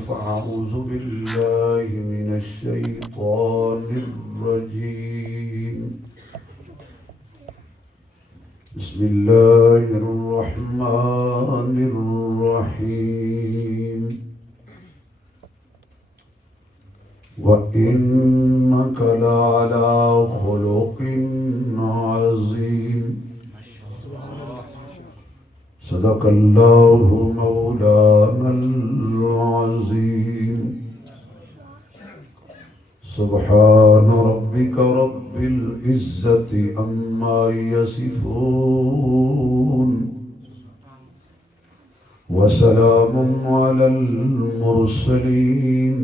فأعوذ بالله من الشيطان الرجيم. بسم الله الرحمن الرحيم. وإنك لعلى خلق عظيم. صدق الله مولانا العظيم. سبحان ربك رب العزة عما يصفون وسلام على المرسلين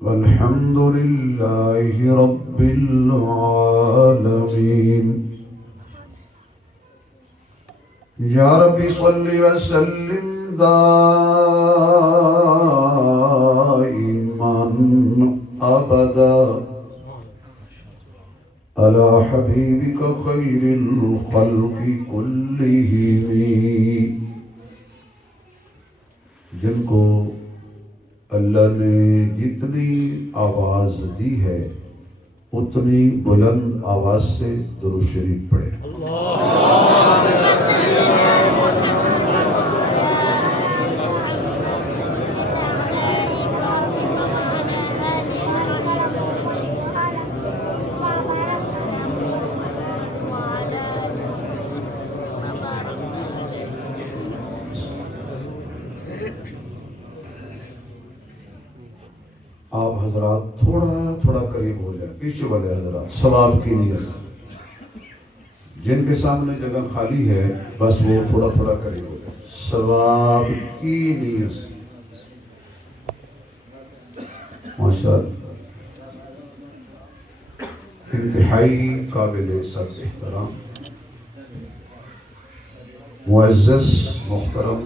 والحمد لله رب العالمين. یا رب صل وسلم دائما ابدا على حبیبک خیر الخلق کلہم. جن کو اللہ نے جتنی آواز دی ہے اتنی بلند آواز سے درود شریف پڑھے. آپ حضرات تھوڑا تھوڑا قریب ہو جائیں، پیچھے والے حضرات ثواب کی نیت سے. جن کے سامنے جگہ خالی ہے بس وہ تھوڑا تھوڑا قریب ہو جائیں ثواب کی نیت سے. ماشاءاللہ انتہائی قابل سب احترام معزز محترم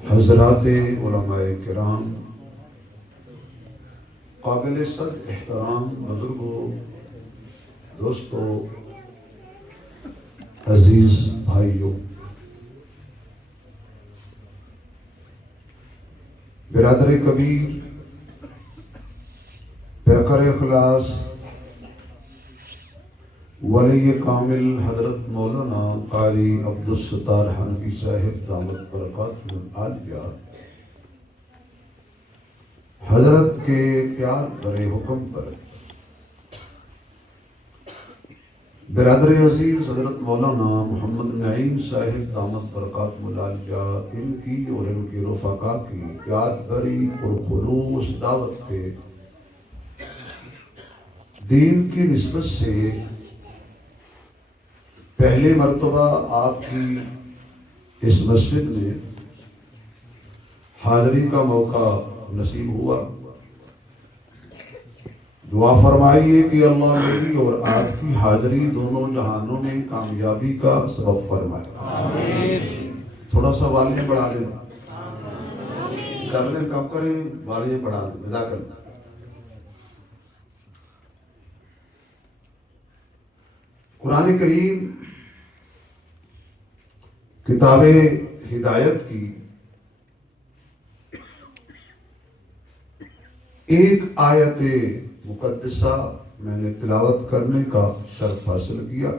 حضرات علماء کرام، قابل صد احترام بزرگوں، دوستوں، عزیز بھائیوں، برادر کبیر، پیکر اخلاص، ولی کامل حضرت مولانا قاری عبدالستار حنفی صاحب دامت برکاتہ العالیہ، حضرت کے پیار بھرے حکم پر برادر عزیز حضرت مولانا محمد نعیم صاحب دامت برکاتہ العالیہ، ان کی اور ان کے رفقا کی پیار بھری اور خلوص دعوت پہ دین کی نسبت سے پہلی مرتبہ آپ کی اس مسجد میں حاضری کا موقع نصیب ہوا. دعا فرمائیے کہ اللہ میری اور آپ کی حاضری دونوں جہانوں میں کامیابی کا سبب فرمائے. آمین. تھوڑا سا والیوم بڑھا دیں، کرنے کم کریں، والیوم بڑھا دیں. جزاک اللہ. قرآن کریم کتاب ہدایت کی ایک آیت مقدسہ میں نے تلاوت کرنے کا شرف حاصل کیا.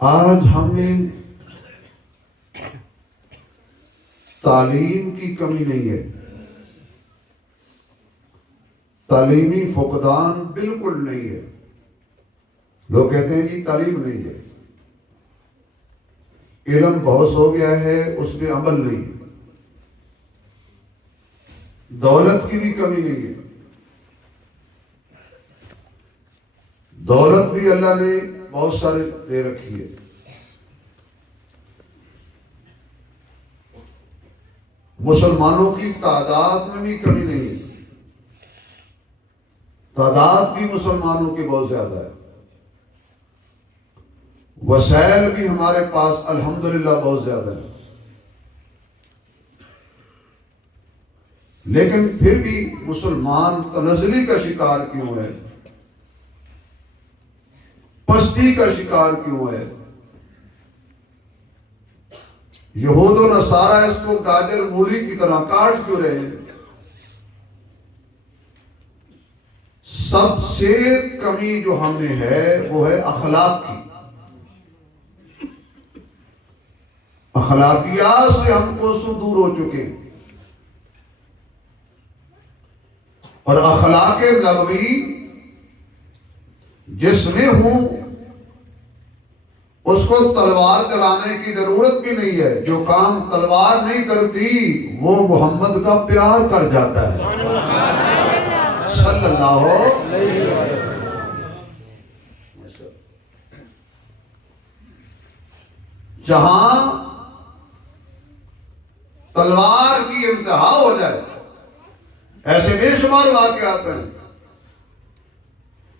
آج ہم نے تعلیم کی کمی نہیں ہے، تعلیمی فقدان بالکل نہیں ہے. لوگ کہتے ہیں جی تعلیم نہیں ہے، علم بہت ہو گیا ہے، اس میں عمل نہیں ہے. دولت کی بھی کمی نہیں ہے، دولت بھی اللہ نے بہت سارے دے رکھی ہے. مسلمانوں کی تعداد میں بھی کمی نہیں ہے، تعداد بھی مسلمانوں کی بہت زیادہ ہے. وسائل بھی ہمارے پاس الحمدللہ بہت زیادہ ہے. لیکن پھر بھی مسلمان تنزلی کا شکار کیوں ہے، پستی کا شکار کیوں ہے؟ یہود و نصارہ اس کو گاجر مولی کی طرح کاٹ کیوں رہے ہیں؟ سب سے کمی جو ہم نے ہے وہ ہے اخلاق کی. اخلاقیات سے ہم کو دور ہو چکے ہیں. اور اخلاق نبوی جس میں ہوں اس کو تلوار چلانے کی ضرورت بھی نہیں ہے. جو کام تلوار نہیں کرتی وہ محمد کا پیار کر جاتا ہے صلی اللہ علیہ وسلم. جہاں تلوار کی انتہا ہو جائے ایسے بے شمار واقعات ہیں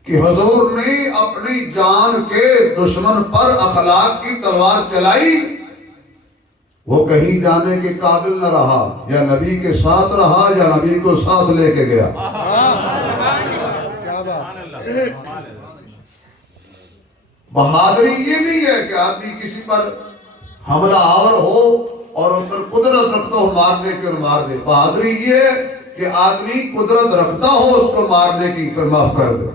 کہ حضور نے اپنی جان کے دشمن پر اخلاق کی تلوار چلائی، وہ کہیں جانے کے قابل نہ رہا، یا نبی کے ساتھ رہا یا نبی کو ساتھ لے کے گیا. بہادری یہ نہیں ہے کہ آدمی کسی پر حملہ آور ہو اور اس پر قدرت رکھتا ہو مارنے کی اور مار دے. بہادری یہ ہے کہ آدمی قدرت رکھتا ہو اس کو مارنے کی پھر معاف کر دے.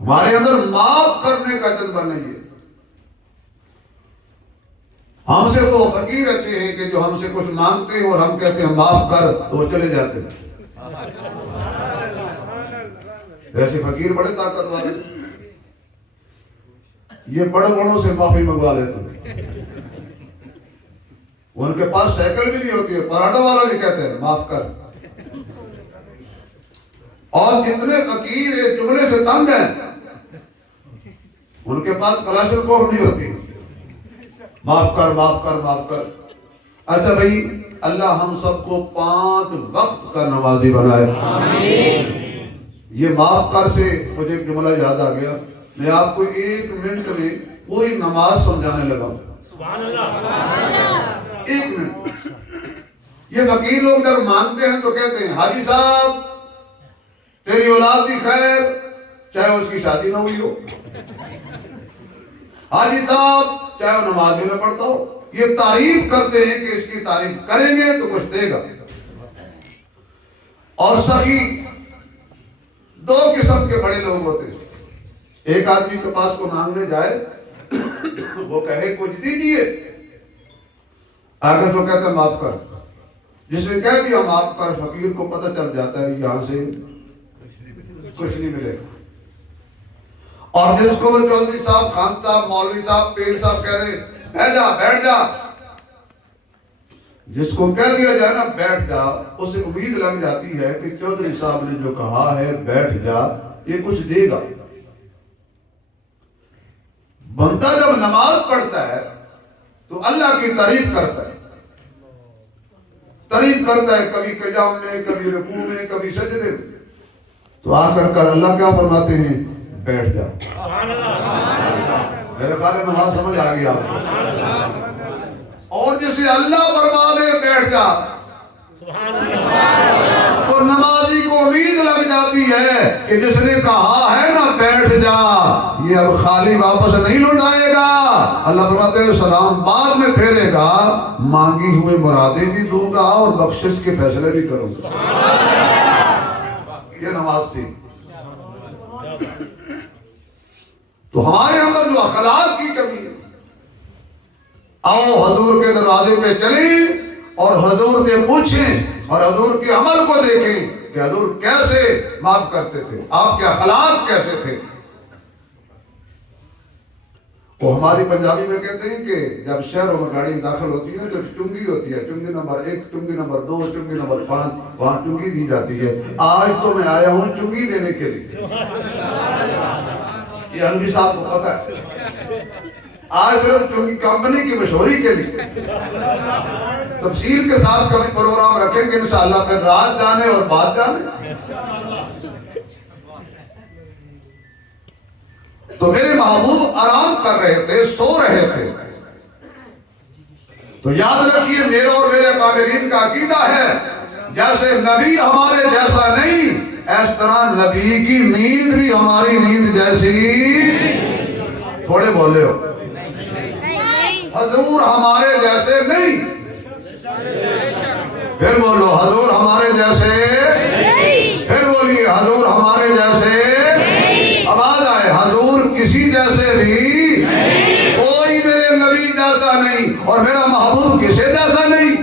ہمارے اندر معاف کرنے کا جذبہ نہیں ہے. ہم سے تو فقیر اچھے ہیں کہ جو ہم سے کچھ مانگتے ہیں اور ہم کہتے ہیں معاف کر تو وہ چلے جاتے ہیں. ایسے فقیر بڑے طاقت والے، یہ بڑے بڑوں سے معافی منگوا لیتے ہیں. ان کے پاس سائیکل بھی نہیں ہوتی ہے، پراٹھا والا بھی کہتے ہیں معاف کر. اور جتنے فقیر ایک جملے سے تنگ ہیں ان کے پاس کلاشنکوف نہیں ہوتی، معاف کر معاف کر معاف کر. اچھا بھائی، اللہ ہم سب کو 5 وقت کا نمازی بنائے. یہ معاف کر سے مجھے ایک جملہ یاد آ گیا. میں آپ کو 1 منٹ میں پوری نماز سمجھانے لگا. 1 منٹ. یہ فقیر لوگ جب مانگتے ہیں تو کہتے ہیں حاجی صاحب تیری اولاد بھی خیر چاہے اس کی شادی نہ ہوئی ہو، حاجی صاحب چاہے وہ نماز بھی نہ پڑھتا ہو. یہ تعریف کرتے ہیں کہ اس کی تعریف کریں گے تو کچھ دے گا. اور سخی 2 قسم کے بڑے لوگ ہوتے ہیں. ایک آدمی کے پاس کو مانگنے جائے وہ کہے کچھ دیجیے، آگے تو کہتا ہے معاف کر. جسے کہہ دیا معاف کر فقیر کو پتہ چل جاتا ہے یہاں سے کچھ نہیں ملے گا. اور جس کو وہ چودھری صاحب، خان صاحب، مولوی صاحب، پیر صاحب کہہ رہے بیٹھ جا بیٹھ جا، جس کو کہہ دیا جائے نا بیٹھ جا، اسے امید لگ جاتی ہے کہ چودھری صاحب نے جو کہا ہے بیٹھ جا یہ کچھ دے گا. بندہ جب نماز پڑھتا ہے تو اللہ کی تعریف کرتا ہے، تعریف کرتا ہے، کبھی قیام میں، کبھی رکوع میں، کبھی سجدے میں. تو آخر کر اللہ کیا فرماتے ہیں؟ بیٹھ جا. میرے خیال نماز سمجھ آ گئی آپ کو. اور جسے اللہ فرما دے بیٹھ جا تو نمازی کو امید لگ جاتی ہے کہ جس نے کہا ہے نا بیٹھ جا یہ اب خالی واپس نہیں لوٹائے گا. اللہ فرماتے ہیں سلام بعد میں پھیرے گا، مانگی ہوئے مرادیں بھی دوں گا اور بخشش کے فیصلے بھی کروں گا. یہ نماز تھی. تو ہمارے اندر جو اخلاق کی کمی ہے، آؤ حضور کے دروازے پہ چلیں اور حضور سے پوچھیں اور حضور کے عمل کو دیکھیں کہ حضور کیسے معاف کرتے تھے، آپ کے اخلاق کیسے تھے. وہ ہماری پنجابی میں کہتے ہیں کہ جب شہروں میں گاڑی داخل ہوتی ہے جو چنگی ہوتی ہے، چنگی نمبر 1، چنگی نمبر 2، چنگی نمبر 5، وہاں چنگی دی جاتی ہے. آج تو میں آیا ہوں چنگی دینے کے لیے. یہ انوی صاحب کو پتا ہے، آج صرف چنگی کمپنی کی مشہوری کے لیے تفصیل کے ساتھ کبھی پروگرام رکھیں گے انشاءاللہ، پھر رات جانے اور بات جانے. تو میرے محبوب آرام کر رہے تھے، سو رہے تھے. تو یاد رکھیے میرا اور میرے قابلین کا عقیدہ ہے جیسے نبی ہمارے جیسا نہیں، اس طرح نبی کی نیند بھی ہماری نیند جیسی. تھوڑے بولے ہو حضور ہمارے جیسے نہیں. پھر بولو حضور ہمارے جیسے. پھر بولیے حضور ہمارے جیسے. آواز آئے حضور کسی جیسے بھی. کوئی میرے نبی جیسا نہیں اور میرا محبوب کسی جیسا نہیں.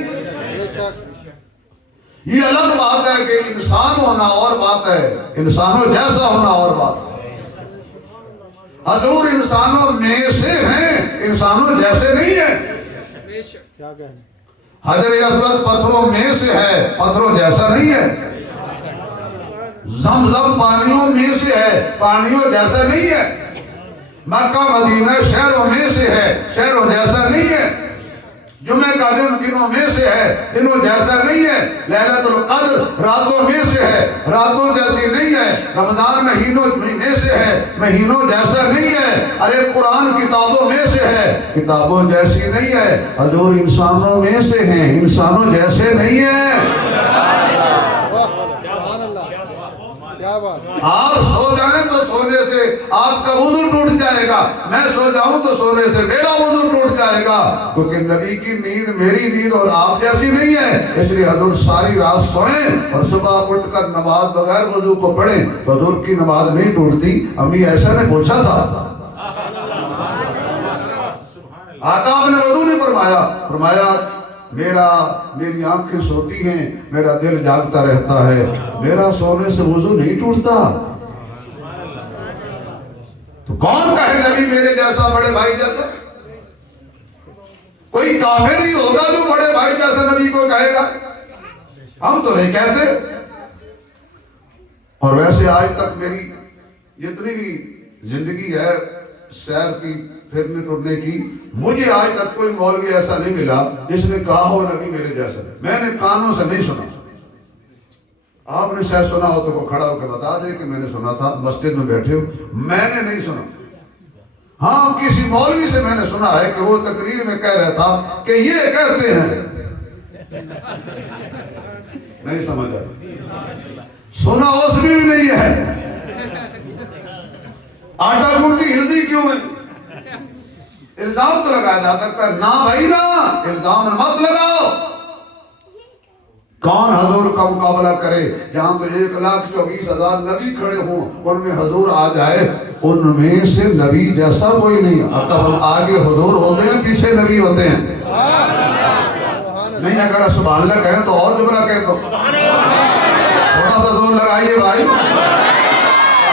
یہ الگ بات ہے کہ انسان ہونا اور بات ہے انسانوں جیسا ہونا اور بات ہے. حضور انسانوں میں سے ہیں, انسانوں جیسے نہیں ہیں. حجر اسود پتھروں میں سے ہے, پتھروں جیسا نہیں ہے. زمزم پانیوں میں سے ہے, پانیوں جیسا نہیں ہے. مکہ مدینہ شہروں میں سے ہے, شہروں جیسا نہیں ہے. جمعہ کا دن دنوں میں سے ہے, دنوں جیسا نہیں ہے. لیلۃ القدر راتوں میں سے ہے, راتوں جیسی نہیں ہے. رمضان مہینوں میں سے ہے, مہینوں جیسا نہیں ہے. ارے قرآن کتابوں میں سے ہے, کتابوں جیسی نہیں ہے. حضور انسانوں میں سے ہیں, انسانوں جیسے نہیں ہیں. آپ سو جائیں تو سونے سے آپ کا وضو ٹوٹ جائے گا, میں سو جاؤں تو سونے سے میرا وضو ٹوٹ جائے گا, کیونکہ نبی کی نیند میری نیند اور آپ جیسی نہیں ہے. اس لیے حضور ساری رات سوئیں اور صبح اٹھ کر نماز بغیر وضو کو پڑھیں. حضور کی نماز نہیں ٹوٹتی. امی ایسا نے پوچھا تھا, آقا آپ نے وضو نہیں فرمایا میری آنکھیں سوتی ہیں, میرا دل جاگتا رہتا ہے, میرا سونے سے وضو نہیں ٹوٹتا. تو کون کہے نبی میرے جیسا بڑے بھائی جیسا؟ کوئی کافر ہی ہوگا جو بڑے بھائی جیسا نبی کو کہے گا. ہم تو نہیں کہتے. اور ویسے آج تک میری جتنی بھی زندگی ہے سیر کی, پھرنے ٹرنے کی, مجھے آج تک کوئی مولوی ایسا نہیں ملا جس نے کہا ہو نبی میرے جیسا. میں نے کانوں سے نہیں سنا. آپ نے شاید سنا ہو تو وہ کھڑا ہو کے بتا دے کہ میں نے سنا تھا, مسجد میں بیٹھے ہو. میں نے نہیں سنا. ہاں کسی مولوی سے میں نے سنا ہے کہ وہ تقریر میں کہہ رہا تھا کہ یہ کہتے ہیں. نہیں سمجھ آئی. سنا اس میں بھی نہیں ہے. آٹا گنتی ہلدی کیوں ہے؟ الزام تو لگایا جا سکتا ہے. نہ بھائی نہ, الزام مت لگاؤ. کون حضور کا مقابلہ کرے؟ جہاں تو 1,24,000 نبی کھڑے ہوں, ان میں حضور آ جائے, ان میں سے نبی جیسا کوئی نہیں. اب آگے حضور ہوتے ہیں, پیچھے نبی ہوتے ہیں. نہیں اگر سبحان اللہ کہیں تو اور جملہ کہہ دو, تھوڑا سا زور لگائیے بھائی.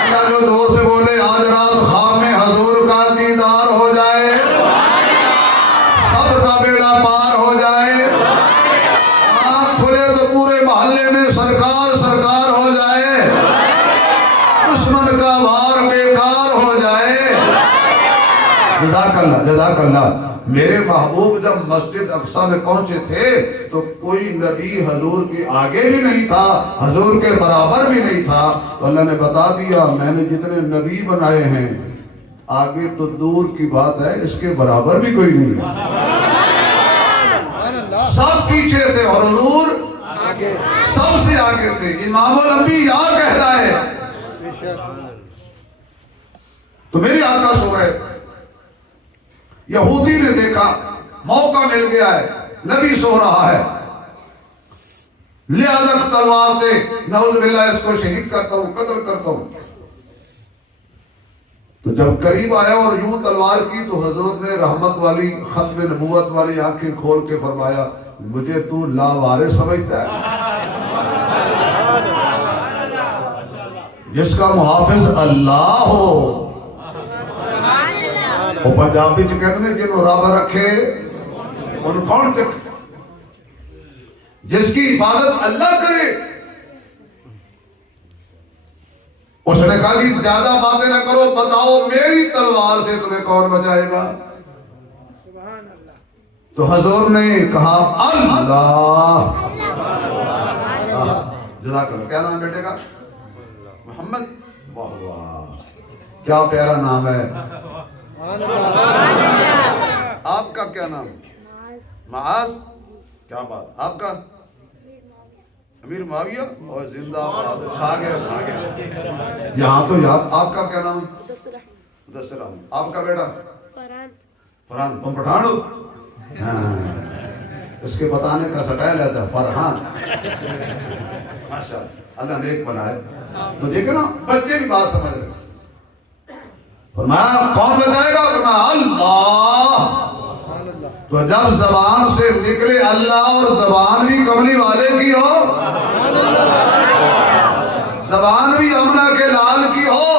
اللہ جو زور سے بولے آج رات خواب میں حضور کا دیدار ہو جائے, سب کا بیڑا پار ہو جائے. آنکھ کھلے تو پورے محلے میں سرکار سرکار ہو جائے, دشمن کا وار بیکار ہو جائے. جزاک اللہ جزاک اللہ. میرے محبوب جب مسجد اقصی میں پہنچے تھے تو کوئی نبی حضور کے آگے بھی نہیں تھا, حضور کے برابر بھی نہیں تھا. تو اللہ نے بتا دیا میں نے جتنے نبی بنائے ہیں آگے تو دور کی بات ہے, اس کے برابر بھی کوئی نہیں ہے. سب پیچھے تھے اور حضور سب سے آگے تھے. امام الانبیاء کہلائے. تو میرے آقا سو رہے, یہودی نے دیکھا موقع مل گیا ہے, نبی سو رہا ہے, لہذا تلوار سے نعوذ باللہ اس کو شہید کرتا ہوں, قتل کرتا ہوں. تو جب قریب آیا اور یوں تلوار کی تو حضور نے رحمت والی ختم نبوت والی آنکھیں کھول کے فرمایا مجھے تو لاوارث سمجھتا ہے؟ جس کا محافظ اللہ ہو. وہ پنجابی چ کہتے ہیں جنہوں رب رکھے ان کون تک, جس کی حفاظت اللہ کرے. اس نے کہا جی زیادہ باتیں نہ کرو, بتاؤ میری تلوار سے تمہیں کون بچائے گا؟ تو حضور نے کہا اللہ. جزاک اللہ. کیا نام بیٹے کا؟ محمد. واہ واہ کیا پیارا نام ہے. آپ کا کیا نام؟ معاذ. کیا بات. آپ کا؟ امیر معاویہ. اور زندہ باد. چھا گیا. یہاں تو یاد. آپ کا کیا نام ہے؟ مدثر احمد. آپ کا بیٹا؟ فرحان. تم پٹھان ہو؟ ہاں اس کے بتانے کا سٹائل ایسا فرحان ماشاء اللہ نیک بنائے. تو دیکھیں نا بچے بھی بات سمجھ رہے. فرمایا کون بتائے گا؟ فرمایا اللہ. تو جب زبان سے نکلے اللہ اور زبان بھی کملی والے کی ہو, زبان بھی امنہ کے لال کی ہو,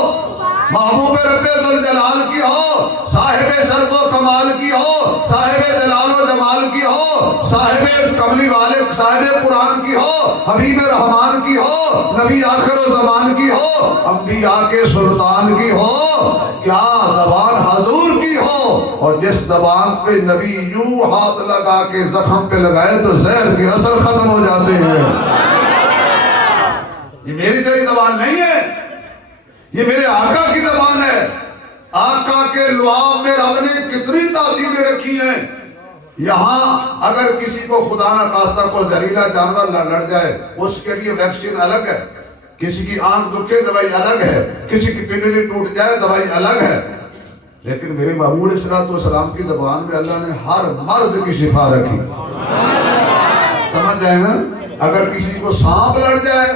محبوب رب ذوالجلال کی ہو, صاحب سرب و کمال کی ہو, صاحب جلال و جمال کی ہو, صاحب کملی والے صاحب قرآن کی ہو, حبیب رحمان کی ہو, نبی آخر و زمان کی ہو, انبیاء کے سلطان کی ہو, کیا زبان حضور کی ہو. اور جس زبان پہ نبی یوں ہاتھ لگا کے زخم پہ لگائے تو زہر کے اثر ختم ہو جاتے ہیں. یہ میری تیری زبان نہیں ہے, یہ میرے آقا کی زبان ہے. آقا کے لعاب میں رب نے کتنی تاثیریں رکھی ہیں. یہاں اگر کسی کو خدا نہ خواستہ کو زہریلا جانور لڑ جائے اس کے لیے ویکسین الگ ہے, کسی کی آنکھ دکھے دوائی الگ ہے, کسی کی پنڈلی ٹوٹ جائے دوائی الگ ہے. لیکن میرے محمود علیہ السلام کی زبان میں اللہ نے ہر مرض کی شفا رکھی. سمجھ جائیں گا. اگر کسی کو سانپ لڑ جائے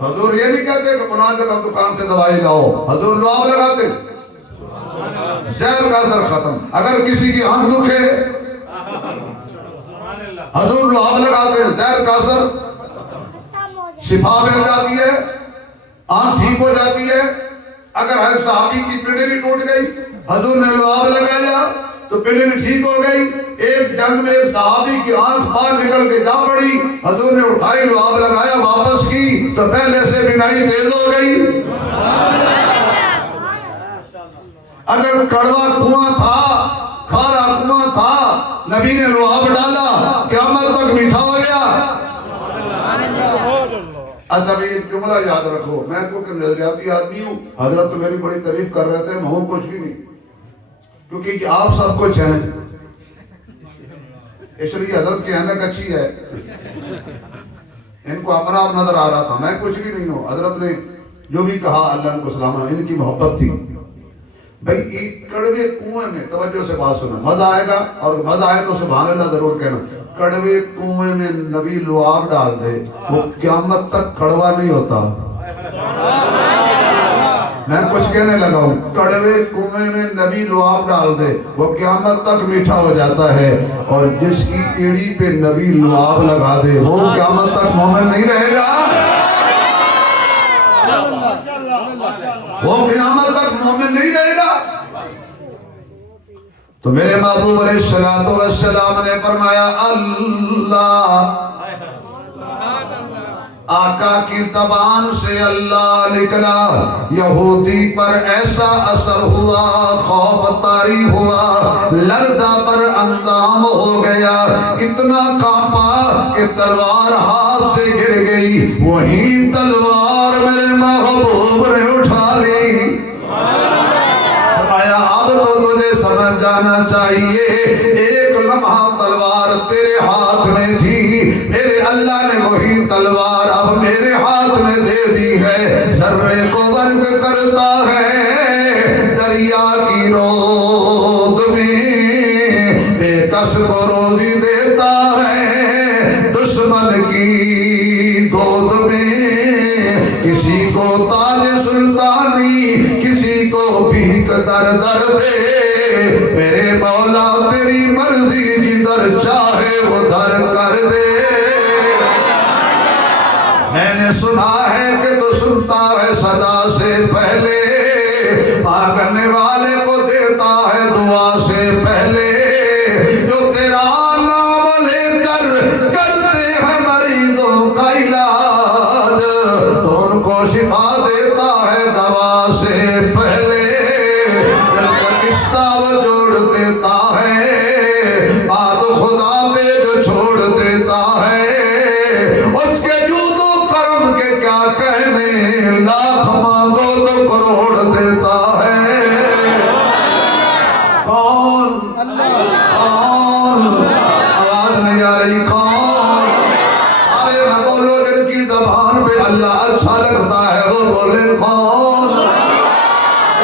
حضور یہ نہیں کہتے کہ پناہ جگہ دکان سے دوائی لاؤ, حضور لعاب لگاتے, زہر کا اثر ختم. اگر کسی کی آنکھ دکھے حضور لعاب لگاتے, زہر کا اثر شفا مل جاتی ہے, آنکھ ٹھیک ہو جاتی ہے. اگر ایک صحابی کی پنڈلی ٹوٹ گئی حضور نے لعاب لگایا تو پنڈلی ٹھیک ہو گئی. ایک جنگ میں ایک صحابی کی آنکھ باہر نکل کے جا پڑی, حضور نے اٹھائی لعاب لگایا واپس کی تو پہلے سے بینائی تیز ہو گئی. اگر کڑوا کنواں تھا, کھارا کنواں تھا, نبی نے لعاب ڈالا قیامت تک میٹھا ہو گیا. اچھا بھی ایک جملہ یاد رکھو, میں کیونکہ نظریاتی آدمی ہوں, حضرت تو میری بڑی تعریف کر رہے تھے, میں ہوں کچھ بھی نہیں, کیونکہ آپ سب کچھ ہیں اس لیے حضرت کی اہمیت اچھی ہے. ان کو اپنا آپ نظر آ رہا تھا, میں کچھ بھی نہیں ہوں. حضرت نے جو بھی کہا اللہ ان کو سلامہ, ان کی محبت تھی. بھئی ایک کڑوے کنویں میں, توجہ سے بات سننا, مزہ آئے گا, اور مزہ آئے تو سبحان اللہ ضرور کہنا. کڑوے کنویں میں نبی لعاب ڈال دے وہ قیامت تک کڑوا نہیں ہوتا. میں کچھ کہنے لگا ہوں, کڑوے کنویں میں نبی لعاب ڈال دے وہ قیامت تک میٹھا ہو جاتا ہے, اور جس کی ایڑی پہ نبی لعاب لگا دے وہ قیامت تک مومن نہیں رہے گا, وہ قیامت تک مومن نہیں رہے گا. تو میرے محبوب علیہ السلام نے فرمایا اللہ, آقا کی زبان سے اللہ نکلا, یہودی پر ایسا اثر ہوا, خوف طاری ہوا, لرزہ پر اندام ہو گیا, اتنا کانپا کہ تلوار ہاتھ سے گر گئی. وہی تلوار میرے محبوب نے اٹھا لی. اب تو تجھے سمجھ جانا چاہیے, ایک لمحہ تلوار تیرے ہاتھ میں تھی, میرے اللہ نے وہی تلوار اب میرے ہاتھ میں دے دی ہے. ذرے کو ورگ کرتا ہے دریا کی رود میں, بے کس کو روزی دیتا ہے دشمن کی گود میں. کسی کو تاج سلطانی, کسی کو بھیک در در دے, میرے مولا تیری مرضی جدھر چاہے ادھر کر دے. میں نے سنا ہے کہ تو سنتا ہے صدا سے پہلے, مانگنے والے کو دیتا ہے دعا سے پہلے. جو تیرا نام لے کر کرتے ہیں مریضوں کا علاج, تو ان کو شفا دیتا ہے دوا سے پہلے. دل کا کشتہ وہ جوڑ دیتا ہے, بات خدا پہ جو چھوڑ دیتا ہے, اس کے جود و کرم کے کیا کہنے, لاکھ مانگو تو کروڑ دیتا ہے. کون کون, آواز نہیں آ رہی, کون؟ ارے نہ بولو جن کی زبان پہ اللہ اچھا لگتا ہے وہ بولے کون.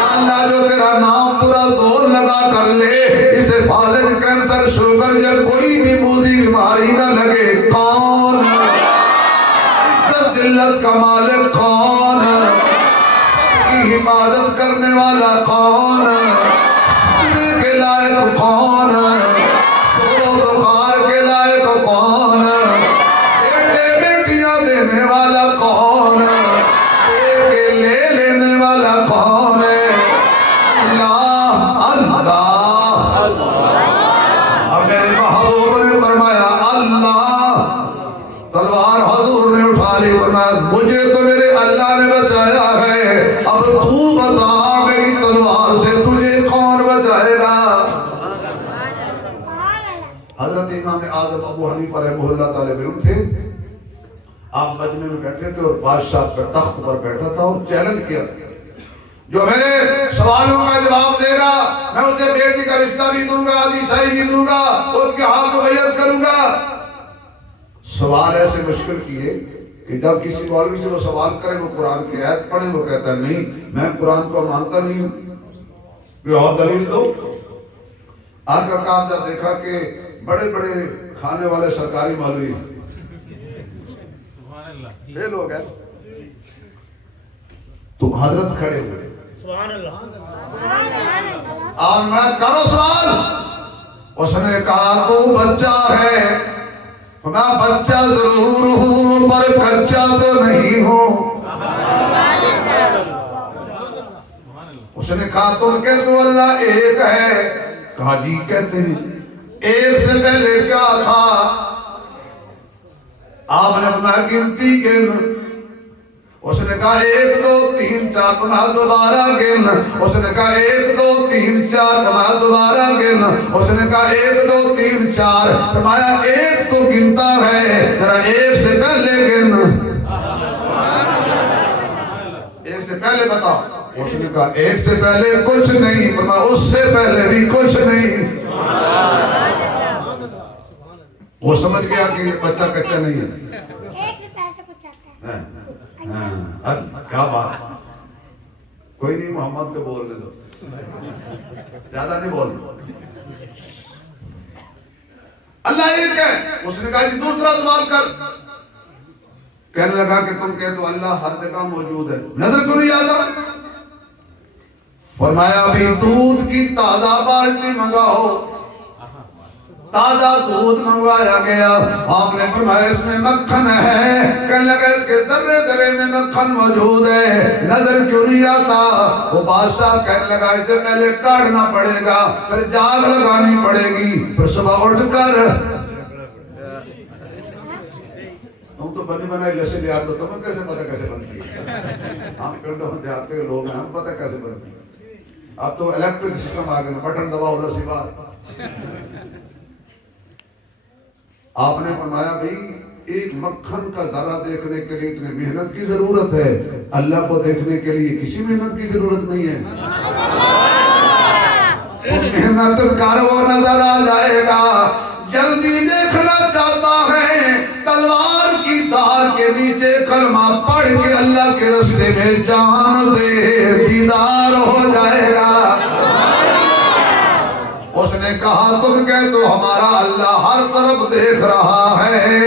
اللہ جو تیرا نام پورا زور لگا کر لے, اسے فالج کینسر شوگر یا کوئی بھی موذی بیماری نہ لگے کون؟ عزت ذلت کا مالک کون؟ سب کی حفاظت کرنے والا کون؟ سجدے کے لائق کون؟ شکر و بخار کے لائق کون؟ بیٹے بیٹیاں دینے والا کون؟ دے کے لے لینے والا کون ہے؟ اللہ اللہ۔ اب میرے محبوب نے فرمایا اللہ، تلوار حضور نے اٹھا لی، فرمایا مجھے تو میرے اللہ نے بچایا ہے، اب تو بتا میری تلوار سے تجھے کون بچائے گا؟ حضرت امام اعظم ابو حنیفہ رحمہ اللہ طالب علم تھے، آپ مجمع میں بیٹھے تھے اور بادشاہ پر تخت پر بیٹھا تھا اور چیلنج کیا، جو میرے سوالوں کا جواب دے گا میں اسے بیٹی کا رشتہ بھی دوں گا، آدھی شاہی بھی دوں گا، اس کے ہاتھ کو بیعت کروں گا۔ سوال ایسے مشکل کیے کہ جب کسی مولوی سے وہ سوال کرے وہ قرآن کی آیت پڑھے، وہ کہتا ہے نہیں میں قرآن کو مانتا نہیں ہوں، کوئی اور دلیل دو۔ آج کا کام جب دیکھا کہ بڑے بڑے کھانے والے سرکاری مولوی فیل ہو گئے تو حضرت کھڑے ہوئے، اور میں کرو سوال، اس نے کہا تو بچہ ہے، میں بچہ ضرور ہوں پر کچا تو نہیں ہوں۔ اس نے کہا تم کہتے ہو اللہ ایک ہے، کہا جی کہتے ہیں، ایک سے پہلے کیا تھا؟ آپ نے فرمایا گنتی گن۔ اس نے کہا 1 2 3 4، تمہیں دوبارہ گن۔ اس نے کہا 1 2 3 4، تمہیں دوبارہ گن۔ اس نے کہا 1 2 3 4، فرمایا 1 تو گنتا ہے، ذرا 1 سے پہلے گن، 1 سے پہلے بتا۔ اس نے کہا 1 سے پہلے کچھ نہیں، فرمایا اس سے پہلے بھی کچھ نہیں۔ وہ سمجھ گیا کہ یہ بچہ کچا نہیں ہے۔ کیا بات، کوئی نہیں محمد کو بولنے دو، زیادہ نہیں بولنا۔ اللہ ایک ہے۔ اس نے کہا جی دوسرا سوال کر، کہنے لگا کہ تم کہتے ہو اللہ ہر جگہ موجود ہے، نظر کیوں نہیں آتا؟ فرمایا ابھی دودھ کی تازہ بالٹی منگاؤ، تازہ دودھ منگوایا گیا، آپ نے فرمایا اس میں مکھن ہے، کہنے لگا اس کے ذرے ذرے میں مکھن موجود ہے، نظر کیوں نہیں آتا؟ وہ بادشاہ کہنے لگا اسے پہلے کاٹنا پڑے گا، پھر جاگ لگانی پڑے گی، پھر صبح اٹھ کر تم تو بنی بنائی لسی لے آتے تمہیں کیسے پتہ کیسے بنتی ہے؟ ہم پنڈوں میں دیہاتے کے لوگ ہیں، ہم پتہ کیسے بنتی ہے۔ اب تو الیکٹرک سسٹم آ گئے، بٹن دباؤ لسی بات۔ آپ نے فرمایا بھئی ایک مکھن کا ذرہ دیکھنے کے لیے اتنی محنت کی ضرورت ہے، اللہ کو دیکھنے کے لیے کسی محنت کی ضرورت نہیں ہے۔ تو محنت کر وہ نظر آ جائے گا۔ جلدی دیکھنا چاہتا ہے تلوار کی دھار کے نیچے کلمہ پڑھ کے اللہ کے راستے میں جان دے، دیدار ہو جائے گا۔ اس نے کہا تم کہتے ہو ہمارا اللہ ہر طرف دیکھ رہا ہے،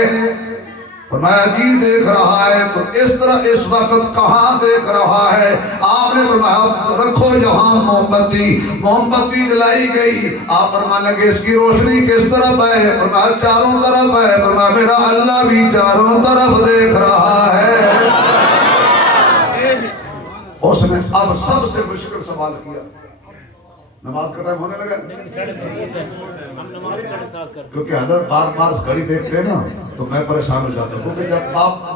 فرمایا جی دیکھ رہا ہے، تو اس طرح اس وقت کہاں دیکھ رہا ہے؟ آپ نے فرمایا رکھو یہاں موم بتی جلائی گئی، آپ فرمانے لگے اس کی روشنی کس طرف ہے؟ فرمایا چاروں طرف ہے، فرمایا میرا اللہ بھی چاروں طرف دیکھ رہا ہے۔ اس نے اب سب سے مشکل سوال کیا، نماز کا ٹائم ہونے لگا، کیونکہ حضرت بار بار گھڑی دیکھتے ہیں نا تو میں پریشان ہو جاتا ہوں، کیونکہ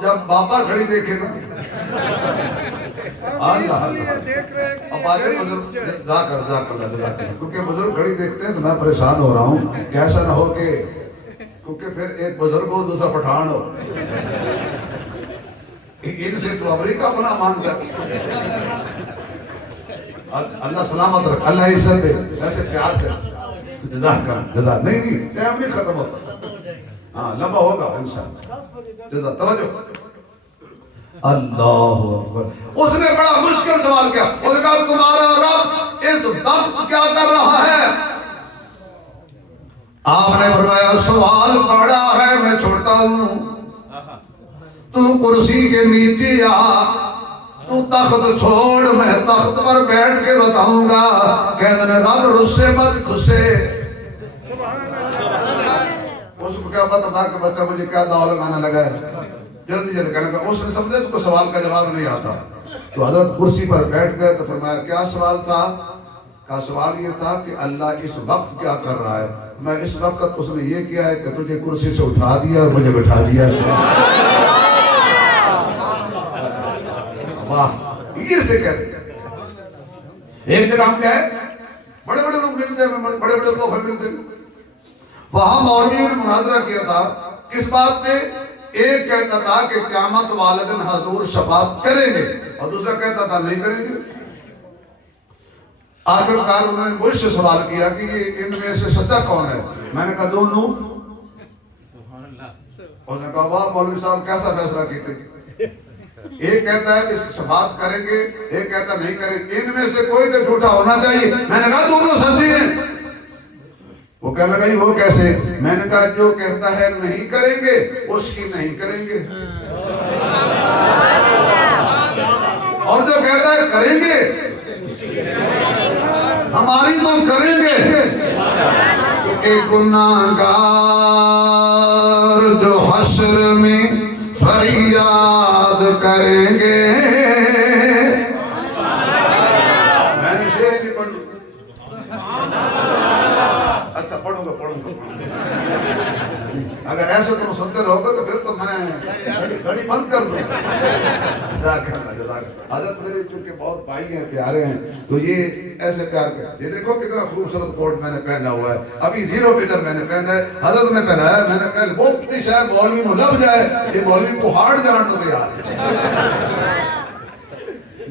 جب باپا گھڑی دیکھے نا اللہ اب آگے بزرگ کیونکہ بزرگ گھڑی دیکھتے ہیں تو میں پریشان ہو رہا ہوں کہ ایسا نہ ہو کہ کیونکہ پھر ایک بزرگ ہو دوسرا پٹھان ہو، ان سے تو امریکہ بنا مانگتا۔ اللہ سلامت رکھ، اللہ عزت دے، ایسے پیار سے جزاک جزاک نہیں ٹائم نہیں ختم ہوتا، ہاں لمبا ہوگا انشاءاللہ، جزاک توجہ۔ اللہ اکبر۔ اس نے بڑا مشکل سوال کیا، اس نے کہا تمہارا رب اس وقت کیا کر رہا ہے؟ آپ نے فرمایا سوال بڑا ہے میں چھوڑتا ہوں، تو کرسی کے نیچے آ، تو تخت چھوڑ میں تخت پر بیٹھ کے بتاؤں گا۔ کہنے نے رب رسے مت خسے، اس کو کیا پتا تھا کہ بچہ مجھے کیا داؤ لگانا لگا ہے، جلدی جلدی کہنے کا اس نے سمجھا اس کو سوال کا جواب نہیں آتا، تو حضرت کرسی پر بیٹھ گئے تو فرمایا کیا سوال تھا؟ کا سوال یہ تھا کہ اللہ اس وقت کیا کر رہا ہے؟ میں اس وقت اس نے یہ کیا ہے کہ تجھے کرسی سے اٹھا دیا اور مجھے بٹھا دیا۔ واہ، یہ سے کہتے ہیں ایک جگہ ہم کیا ہے بڑے بڑے لوگ ملتے ہیں، بڑے بڑے تحفے ملتے ہیں، وہاں مولویوں نے مناظرہ کیا تھا کس بات پہ؟ ایک کہتا تھا کہ قیامت والدین حضور شفاعت کریں گے اور دوسرا کہتا تھا نہیں کریں گے۔ آخرکار انہوں نے مجھ سے سوال کیا کہ یہ ان میں سے سچا کون ہے؟ میں نے کہا دونوں۔ انہوں نے کہا واہ مولوی صاحب کیسا فیصلہ کیتے؟ ایک کہتا ہے کہ شفاعت کریں گے، ایک کہتا نہیں کریں گے، ان میں سے کوئی تو جھوٹا ہونا چاہیے۔ میں نے کہا دونوں سچی ہیں۔ وہ کہنے لگا وہ کیسے؟ میں نے کہا جو کہتا ہے نہیں کریں گے اس کی نہیں کریں گے، اور جو کہتا ہے کریں گے ہماری تو کریں گے۔ کہ گناہگار جو حشر میں فریاد کریں گے، میں نے شعر بھی پڑھ لوں، اچھا پڑھوں گا اگر ایسے تو مصدر ہوگا تو پھر تو میں گھڑی بند کر دوں۔ جزاک اللہ۔ حضرت میرے چونکہ بہت بھائی ہیں پیارے ہیں تو یہ ایسے پیار کرتے، یہ دیکھو کتنا خوبصورت کوٹ میں نے پہنا ہوا ہے، ابھی 0 میٹر میں نے پہنا ہے، حضرت نے پہنا ہے، میں نے کہا وہ کتنی شاید مولوی کو لگ جائے، یہ مولوی کو ہارڈ جان تو دیا۔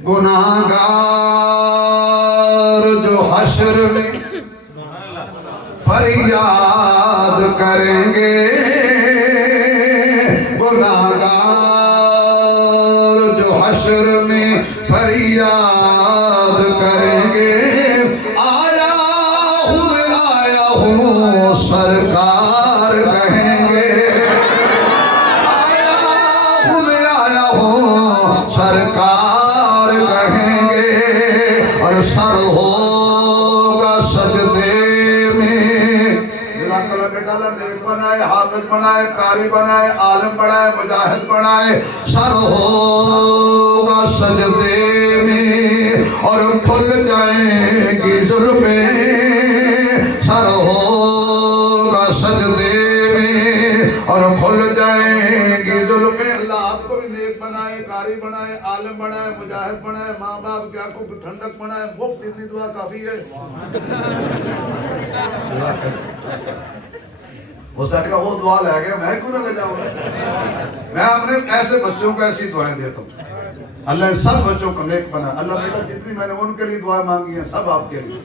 گناہگار جو حشر میں فریاد کریں گے، گناہگار جو حشر میں فریاد کریں گے، آیا ہوں سرکار کہیں گے، آیا ہوں سرکار کہیں گے، اور سر ہوگا سجدے میں۔ نیک بنائے، حافظ بنائے، قاری بنائے، عالم بنائے، مجاہد بنائے، سر ہوگا سجدے میں اور کھل جائیں گی زلفیں، سر ہوگا سجدے میں اور کھل جائیں گی زلفیں۔ اللہ آپ کو بھی نیک بنائے، قاری بنائے، عالم بنائے، مجاہد بنائے، ماں باپ کی آنکھوں کو ٹھنڈک بنائے، مفت اتنی دعا کافی ہے۔ اس نے کہا وہ دعا لے گیا میں کیوں نہ لے جاؤں گا؟ میں اپنے ایسے بچوں کو ایسی دعائیں دیتا ہوں، اللہ سب بچوں کو نیک بنا۔ اللہ بیٹا جتنی میں نے ان کے لیے دعائیں مانگی ہیں سب آپ کے لیے۔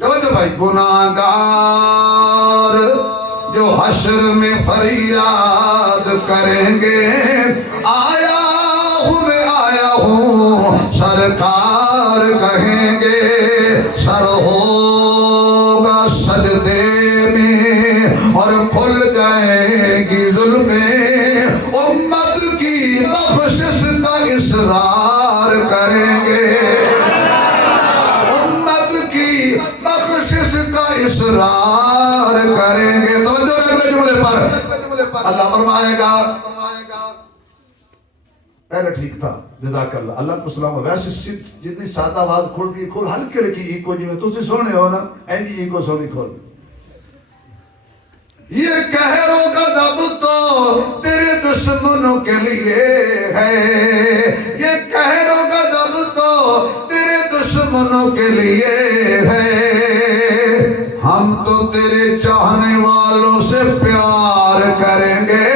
توجہ بھائی، گناہگار جو حشر میں فریاد کریں گے، آیا ہوں سرکار کہیں گے، سر ہوگا سجدے میں اور کھل جائیں گی زلفیں، امت کی بخشش کا اصرار کریں گے، امت کی بخشش کا اصرار کریں گے۔ توجہ اگلے جملے پر اللہ فرمائے گا، پہلے ٹھیک تھا جزاک اللہ، اللہ کو سلام۔ ویسے جتنی سادہ آواز کھول دی کھول ہلکے رکھی ایکو جی میں تسی سونے ہو نا اینی ایکو سونی کھول۔ یہ قہر و غضب تو تیرے دشمنوں کے لیے ہے، یہ قہر و غضب تو تیرے دشمنوں کے لیے ہے، ہم تو تیرے چاہنے والوں سے پیار کریں گے،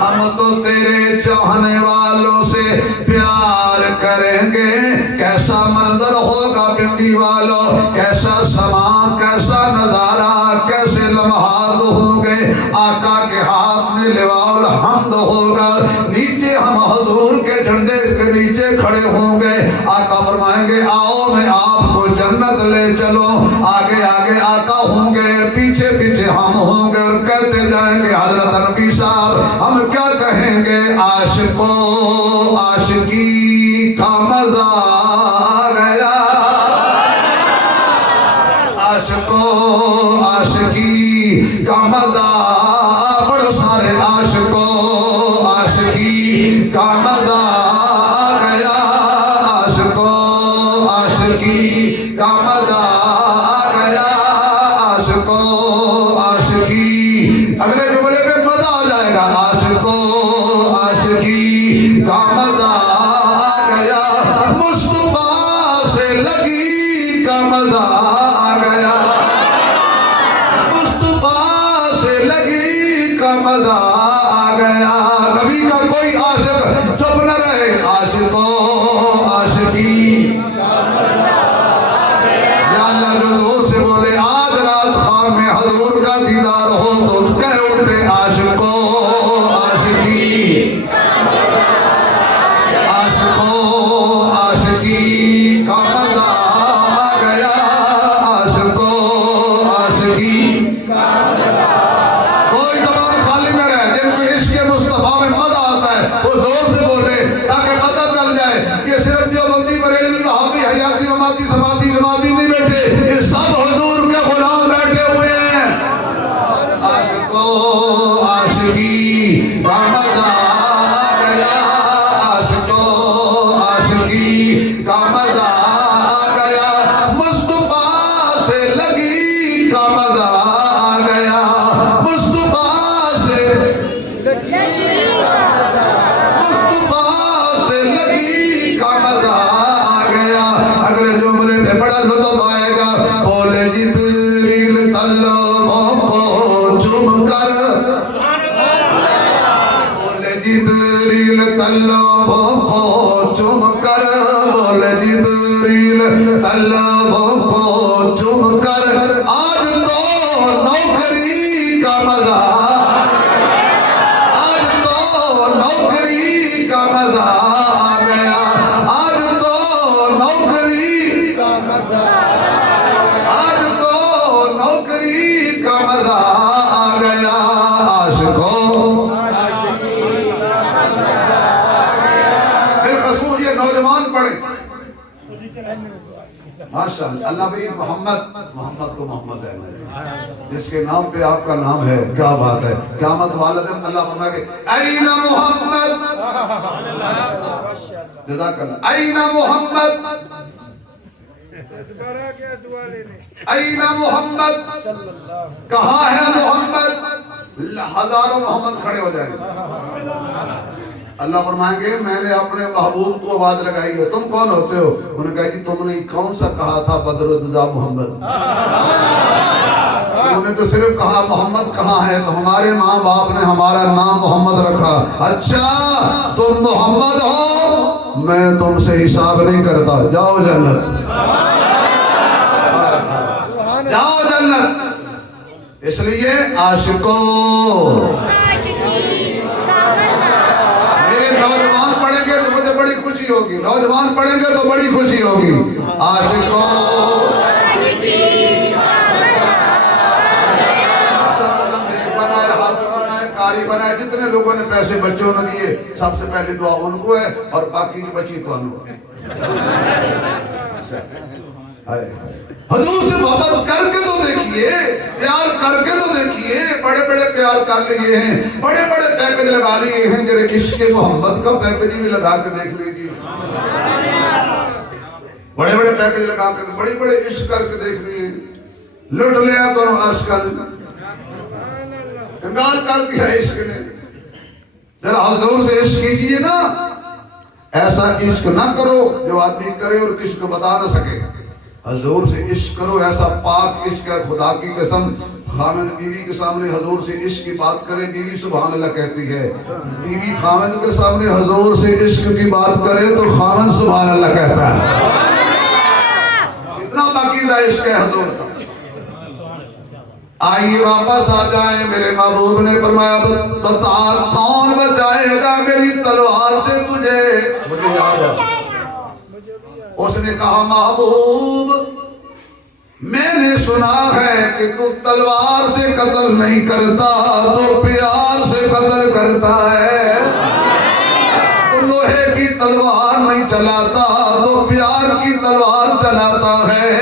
ہم تو تیرے چاہنے والوں سے پیار کریں گے۔ کیسا منظر ہوگا پنڈی والوں، کیسا سما، کیسا نظارہ، کیسے لمحات ہوں گے، آقا کے ہاتھ میں لواء الحمد ہوگا، نیچے ہم حضور کے جھنڈے کے نیچے کھڑے ہوں گے. آقا فرمائیں گے آؤ میں آپ کو جنت لے چلو. آگے آگے آقا ہوں گے, پیچھے پیچھے ہم ہوں گے, اور کہتے جائیں گے حضرت نبی صاحب ہم کیا کہیں گے, عاشقوں عاشقی کا مزہ آ گیا, عاشقوں عاشقی کا مزہ, بڑے سارے عاشقوں عاشقی کا مزہ آ گیا, عاشقوں عاشقی کا مزہ آ گیا, عاشقوں عاشقی. اگلے جملے پہ مزہ آ جائے گا, عاشقوں عاشقی کا مزہ آ گیا, مصطفیٰ سے لگی کا مزہ آ گیا, مصطفیٰ سے لگی کا مزہ آ گیا. نبی کا کوئی عاشق چپ نہ رہے, عاشقوں عاشقی یا اللہ جو زور سے بولے آج رات خام میں حضور کا دیدار ہو تو کہہ اٹھے عاشقوں عاشقی, عاشقوں عاشقی کا مزہ آ گیا, عاشقوں عاشقی. کوئی زبان خالی نہ رہے, جن کو عشق مصطفیٰ میں مزہ آتا ہے وہ زور سے بولے تاکہ پتہ چل جائے کہ صرف دیوبندی بریلوی وہابی حیاتی مماتی سماعتی جماعتی نہیں بیٹھے, یہ سب حضور کے غلام بیٹھے ہوئے ہیں. عاشقوں عاشقی کا مزہ آ گیا, عاشقوں عاشقی کا مزہ آ گیا, مصطفیٰ سے لگی کا مزہ آ گیا, مصطفیٰ سے مصطفیٰ سے لگی کا مزہ آ گیا. اگلے جملے میں بڑا لطف آئے گا, بولے جبریل طلبوں کو چوم کر, بولے جبریل طلبوں کو چوم کر, بولے جبریل طلبوں کو چوم کر, آج تو نوکری کا مزہ, آج تو نوکری کا مزہ آ گیا, آج تو نوکری کا مزہ, آج تو نوکری کا مزہ آ گیا, عاشقوں بالخصوص یہ نوجوان پڑھیں. ماشاء اللہ, اللہ بھائی محمد تو محمد ہے جس کے نام پہ آپ کا نام ہے, کیا بات ہے. قیامت والدین اللہ فرمائے گے این محمد, جزاک اللہ, این محمد, این محمد, کہاں ہے محمد, ہزاروں محمد کھڑے ہو جائیں گے. اللہ فرمائیں گے میں نے اپنے محبوب کو آواز لگائی ہے, تم کون ہوتے ہو؟ انہوں نے کہا کہ تم نے کون سا کہا تھا بدر الدجا محمد, انہوں نے تو صرف کہا محمد کہاں ہے, تو ہمارے ماں باپ نے ہمارا نام محمد رکھا. اچھا تم محمد ہو, میں تم سے حساب نہیں کرتا, جاؤ جنت, جاؤ جنت. اس لیے عاشقوں, نوجوان پڑھیں گے تو مجھے بڑی خوشی ہوگی, نوجوان پڑھیں گے تو بڑی خوشی ہوگی. عاشقوں قاری بنائے, جتنے لوگوں نے پیسے بچوں نے دیے سب سے پہلی دعا ان کو ہے, اور باقی جو بچی تو ان کو. حضور سے محبت کر کے تو دیکھیے, پیار کر کے تو دیکھیے. بڑے بڑے پیار کر لیے ہیں, بڑے بڑے پیکج لگا لیے ہیں, جرے عشق محمد کا پیکج بھی لگا کے دیکھ لیجیے. بڑے بڑے پیکج لگا کے بڑی بڑے عشق کر کے دیکھ لیے, لٹ لیا تو عرش کر کنگال کر دیا عشق نے. ذرا حضور سے عشق کیجیے نا, ایسا عشق نہ کرو جو آدمی کرے اور کسی کو بتا نہ سکے. حضور سے عشق کرو, ایسا پاک عشق ہے, خدا کی قسم. خامد بیوی کے سامنے حضور سے عشق کی بات کرے, بیوی سبحان اللہ کہتی ہے. بیوی خامد کے سامنے حضور سے عشق کی بات کرے تو خامد سبحان اللہ کہتا ہے. اتنا باقیدہ عشق ہے حضور کا. آئیے واپس آ جائیں. میرے محبوب نے فرمایا بتا کون بچائے گا میری تلوار سے تجھے؟ مجھے یاد ہے اس نے کہا محبوب میں نے سنا ہے کہ تو تلوار سے قتل نہیں کرتا تو پیار سے قتل کرتا ہے. تو لوہے کی تلوار نہیں چلاتا تو پیار کی تلوار چلاتا ہے.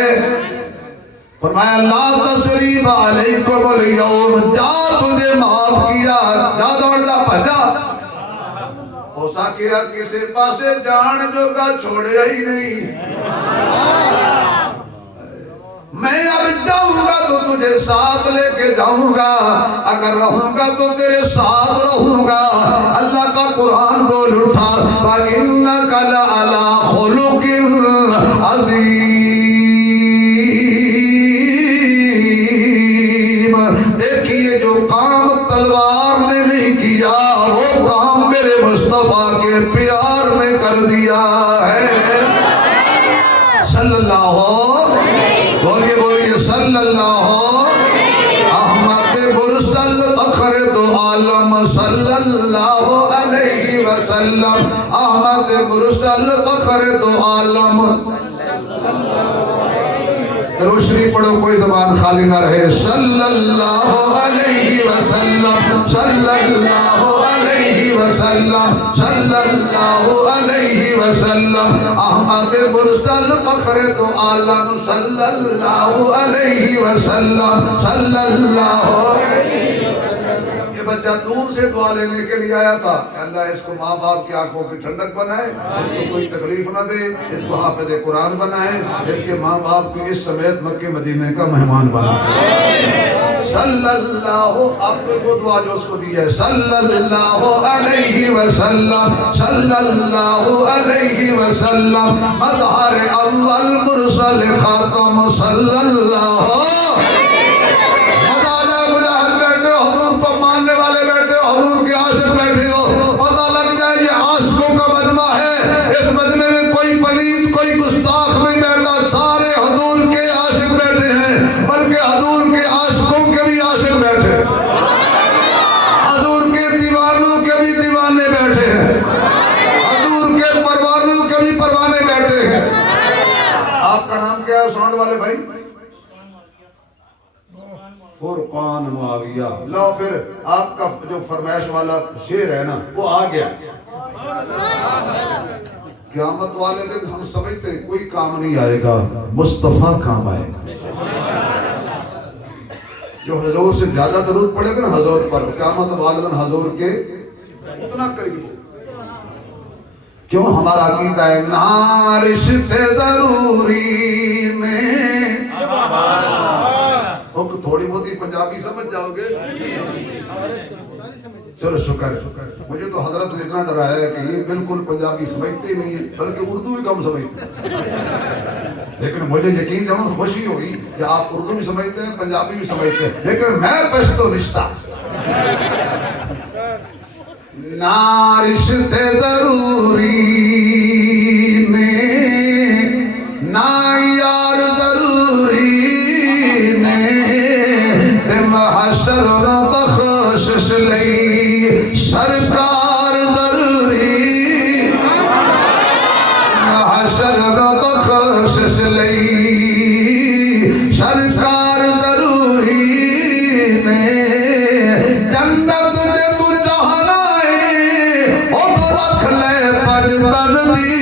فرمایا لا تثریب علیکم اليوم، جا تجھے معاف کیا، جا دوڑ جا بھجا. ہوسا کیا کسی پاسے جان جو کا چھوڑے ہی نہیں. میں اب جاؤں گا تو تجھے ساتھ لے کے جاؤں گا، اگر رہوں گا تو تیرے ساتھ رہوں گا. اللہ کا قرآن بول اٹھا وَإِنَّكَ لَعَلَىٰ خُلُقٍ عَظِيمٍ. دیکھیے جو کام تلوار نے نہیں کیا وہ کام میرے مصطفیٰ کے پیار میں کر دیا ہے. صلی اللہ بولیے بولیے صلی اللہ. احمد مرسل فخر دو عالم صلی اللہ علیہ وسلم. احمد مرسل فخر دو عالم. روشنی پڑھو کوئی زبان خالی نہ رہے. صلی اللہ علیہ وسلم صلی اللہ علیہ وسلم صلی اللہ علیہ وسلم. احمد مرسل فخر دو عالم صلی اللہ علیہ وسلم صلی اللہ علیہ وسلم. یہ بچہ دور سے دعا لینے کے لیے آیا تھا کہ اللہ اس کو ماں باپ کی آنکھوں کی ٹھنڈک بنائے، اس کو کوئی تکلیف نہ دے، اس کو حافظ قرآن بنائے، اس کے ماں باپ کو اس سمیت مکہ مدینے کا مہمان بنائے. صلی اللہ. آپ کو دعا جو اس کو دی ہے صلی اللہ علیہ وسلم صلی اللہ علیہ وسلم. مظہر اول مرسل خاتم صلی اللہ. ماننے والے بیٹھے ہو، حضور کے عاشق بیٹھے ہو، پتہ لگ جائے یہ عاشقوں کا مجمع ہے. اس مجمع میں کوئی پلید کوئی گستاخ نہیں بیٹھا، سارے حضور کے عاشق بیٹھے ہیں، بلکہ حضور کے عاشقوں کے بھی عاشق بیٹھے ہیں، حضور کے دیوانوں کے بھی دیوانے بیٹھے ہیں، حضور کے پروانوں کے بھی پروانے بیٹھے ہیں. آپ کا نام کیا ہے ساؤنڈ والے بھائی؟ فرقان معاویہ. لو پھر آپ کا جو فرمائش والا شعر ہے نا وہ آ گیا. قیامت والے دن ہم سمجھتے ہیں کوئی کام نہیں آئے گا، مصطفیٰ کام آئے گا. جو حضور سے زیادہ درود پڑے گا نا حضور پر، قیامت والے دن حضور کے اتنا قریب. کیوں؟ ہمارا عقیدہ ہے نہ رشتے ضروری میں. تھوڑی بہت ہی پنجابی سمجھ جاؤ گے. چلو شکر. مجھے تو حضرت نے اتنا ڈرایا ہے کہ یہ بالکل پنجابی سمجھتے نہیں ہیں بلکہ اردو ہی کم سمجھتے ہیں. لیکن مجھے یقین جب خوشی ہوئی کہ آپ اردو بھی سمجھتے ہیں پنجابی بھی سمجھتے ہیں، لیکن میں پشتو رشتہ نہ رشتے ضروری میں نہ یار ضروری محشر نہ بخشش لئی سرکار ضروری. محشر نہ بخشش لئی سرکار ضروری میں. جنت دے تو چاہنا ہے او تو رکھ لے پج تن دی.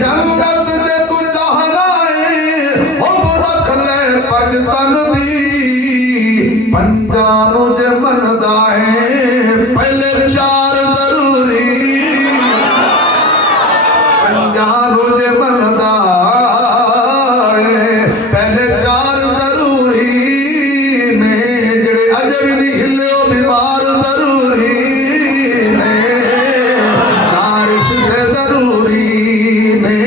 جنت دے تو چاہنا ہے او تو رکھ لے پج تن دی. پنجانو جے مندا ہے پہلے چار ضروری. پنجانو جے مندا ہے پہلے چار ضروری نے. جڑے اجے بھی نہیں ہلے وہ بیمار ضروری نے. نارش دے ضروری نے.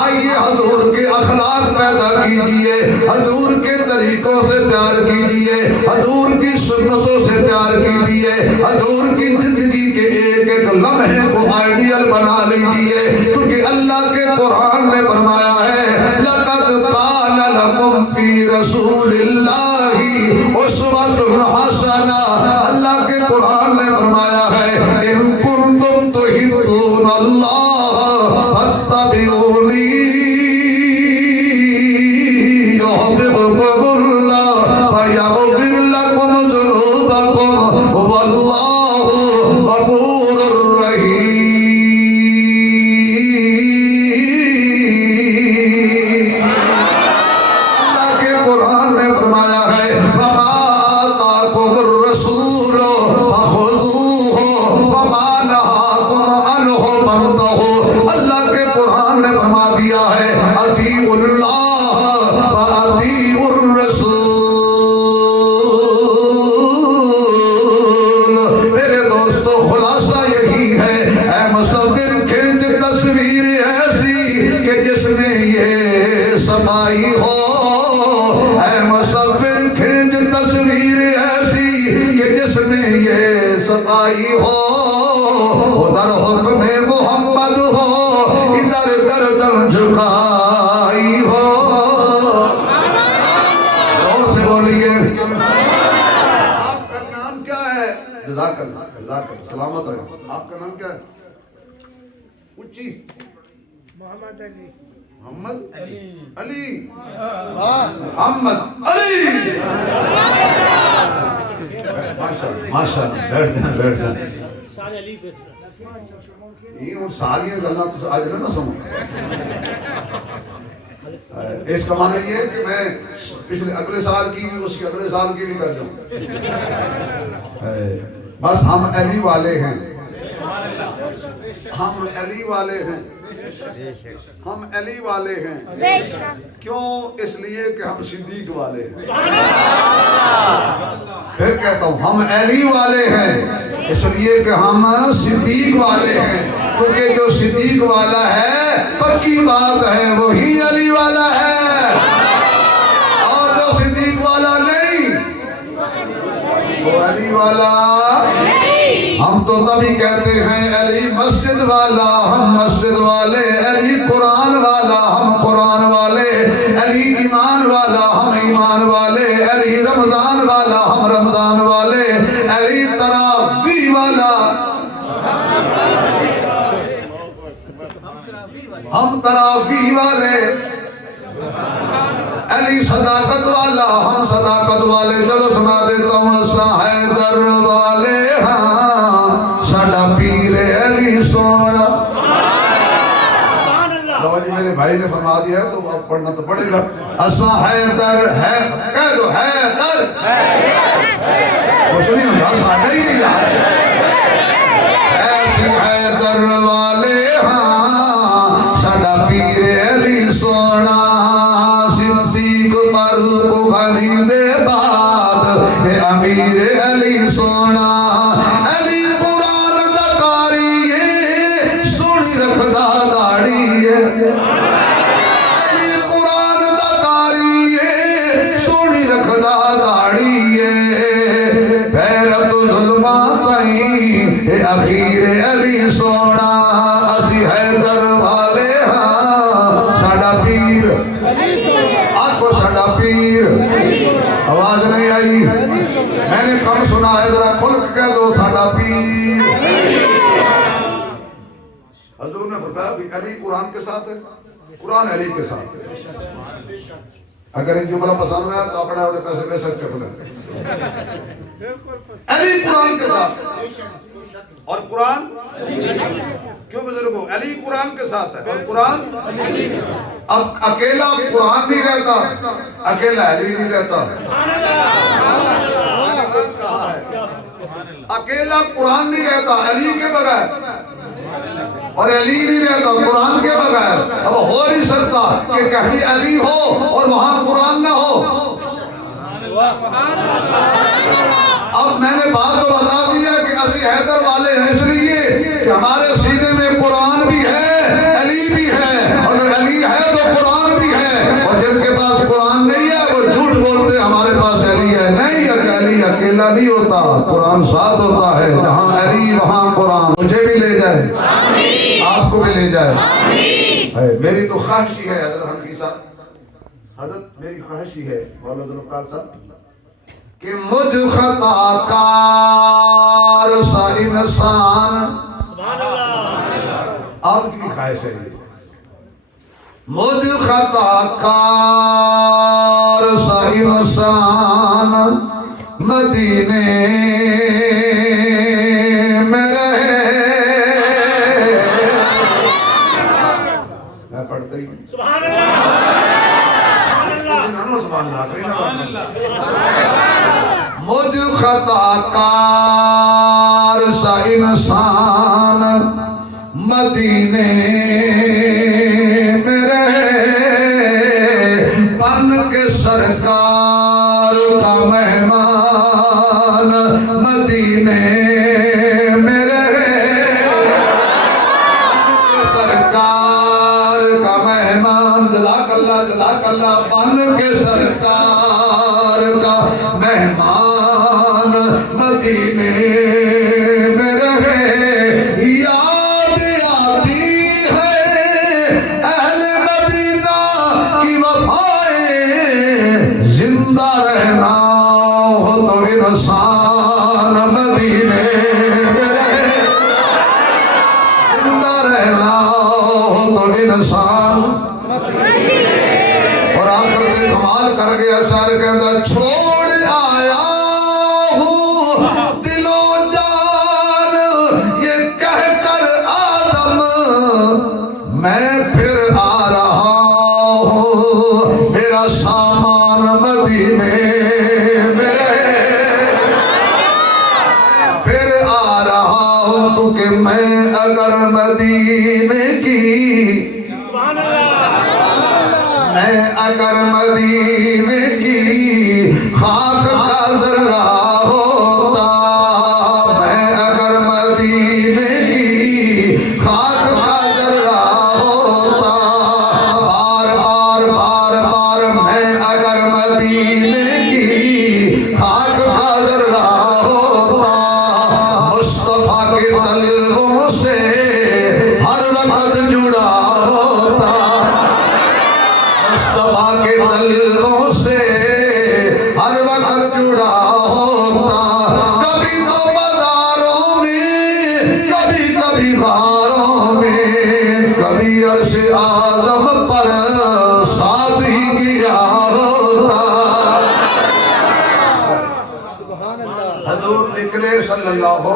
آئیے حضور کے اخلاق پیدا کیجئے، حضور کے طریقوں سے پیار کیجئے، حضور کی سنتوں سے پیار کیجئے، حضور کی زندگی کے ایک ایک لمحے کو آئیڈیل بنا لیجئے. کیونکہ اللہ کے قرآن نے فرمایا ہے لَقَدْ كَانَ لَكُمْ فِي رَسُولِ اللَّهِ صفائی ہو، اے مصور کھینچ تصویر ایسی کہ جس میں یہ صفائی ہو، ادھر حکم محمد ہو، ادھر گردن جھکائی ہو۔ اور سے بولیے آپ کا نام کیا ہے؟ جزاک اللہ، جزاک اللہ، سلامت رہے۔ آپ کا نام کیا ہے؟ اچھی محمد علی محمد علی محمد علی ماشاءاللہ بیٹھ جائیں بیٹھ جائیں۔ یہ ان ساری گلہ تو آج نہ سنو۔ اس کا معنی یہ ہے کہ میں پچھلے اگلے سال کی بھی اس کے اگلے سال کی بھی کر دوں۔ بس ہم علی والے ہیں، ہم علی والے ہیں، ہم علی والے ہیں۔ کیوں؟ اس لیے کہ ہم صدیق والے ہیں۔ پھر کہتا ہوں ہم علی والے ہیں اس لیے کہ ہم صدیق والے ہیں، کیونکہ جو صدیق والا ہے پکی بات ہے وہی علی والا ہے، اور جو صدیق والا نہیں وہ علی والا۔ ہم تو تبھی کہتے ہیں علی مسجد والا، ہم مسجد والے، علی قرآن والا، ہم قرآن والے، علی ایمان والا، ہم ایمان والے، علی رمضان والا، ہم رمضان والے، علی تراویح والا، ہم تراویح والے، علی صداقت والا، ہم صداقت والے۔ چلو سنا دیتا ہوں حیدر والے ہاں ساڈا پیر علی سونا۔ لو جی میرے بھائی نے فرما دیا ہے تو اب پڑھنا تو پڑے گا۔ اساں حیدر ہے، کہہ دو حیدر، کچھ نہیں ہوگا ساڈا ہی ہے۔ ایسی حیدر والے ہاں ساڈا پیر علی سونا، صدیق فاروق علی دے بعد اے امیر علی سونا۔ علی قرآن دا قاری ہے، سونی رکھدا داڑھی ہے، علی قرآن دا قاری ہے، سونی رکھدا داڑھی ہے، غیرت ظلماں تائیں اے اخیر علی سونا۔ اسی حیدر والے ہاں ساڈا پیر، آکو ساڈا پیر، آواز نہیں آئی، میں نے کم سنا ہے، ذرا کھل کے کہہ دو ساڈا پیر۔ حضور نے فرمایا بھی علی قرآن کے ساتھ ہے، قرآن علی کے ساتھ ہے۔ اگر ایک جملہ پسند ہے تو اپنے اپنے پیسے بے سکتے ہو، علی قرآن کے ساتھ اور قرآن کیوں بزرگوں؟ علی قرآن کے ساتھ ہے اور قرآن۔ اب اکیلا قرآن نہیں رہتا، اکیلا علی نہیں رہتا۔ اکیلا قرآن نہیں رہتا علی کے بغیر، اور علی نہیں رہتا قرآن کے بغیر۔ اب ہو نہیں سکتا کہ کہیں علی ہو اور وہاں قرآن نہ ہو۔ اب میں نے بات تو بتا دیا کہ اسی حیدر والے ہیں اس لیے کہ ہمارے سینے میں قرآن بھی ہے، علی بھی ہے، اگر علی ہے تو قرآن بھی ہے، اور جن کے پاس قرآن نہیں ہے وہ جھوٹ بولتے ہمارے پاس علی ہے۔ نہیں، علی اکیلا نہیں ہوتا، قرآن ساتھ ہوتا ہے، جہاں علی وہاں قرآن۔ مجھے بھی لے جائے، آپ کو بھی لے جائے۔ میری تو خواہش ہی ہے حضرت حنفی صاحب، حضرت میری خواہش ہی ہے مولانا ذوالفقار صاحب کہ مجھ خطا کار سا انسان، آپ کی خواہش ہے یہ، مجھ خطا کار سا انسان مدینے میں رہے۔ میں پڑھتا ہی سبحان اللہ، مجھ خطا کار سا انسان مدینے میں رہے، بن کے سرکار کا مہمان مدینے میں رہے، بن کے سرکار کا مہمان۔ جزاک اللہ، جزاک جزاک اللہ بن کے سرکار کا مہمان مدینے میں رہے یاد آتی ہے اہل مدینہ کی وفائیں زندہ رہنا ہو تو انسان مدینے میں رہے زندہ رہنا ہو تو انسان اور آخر میں کمال کر گیا شاعر کہتا چھوڑ آیا ہوں دل و جان یہ کہہ کر آدم میں پھر آ رہا ہوں میرا سامان مدینے میں رہے پھر آ رہا ہوں تو کہ میں اگر مدینے کی میں اگر مدینے کی خاک کا ذرہ ہوتا میں اگر مدینے کی خاک کا ذرہ ہوتا بار بار بار بار میں اگر مدینے کی خاک کا ذرہ ہوتا مصطفیٰ کے تلووں سے ہر وقت جڑا ہوتا مصطفیٰ کے تلووں سے ہر وقت جڑا ہوتا کبھی تو بازاروں میں کبھی کبھی غاروں میں کبھی عرش اعظم پر ساز ہی کیا ہوتا حضور نکلے صلی اللہ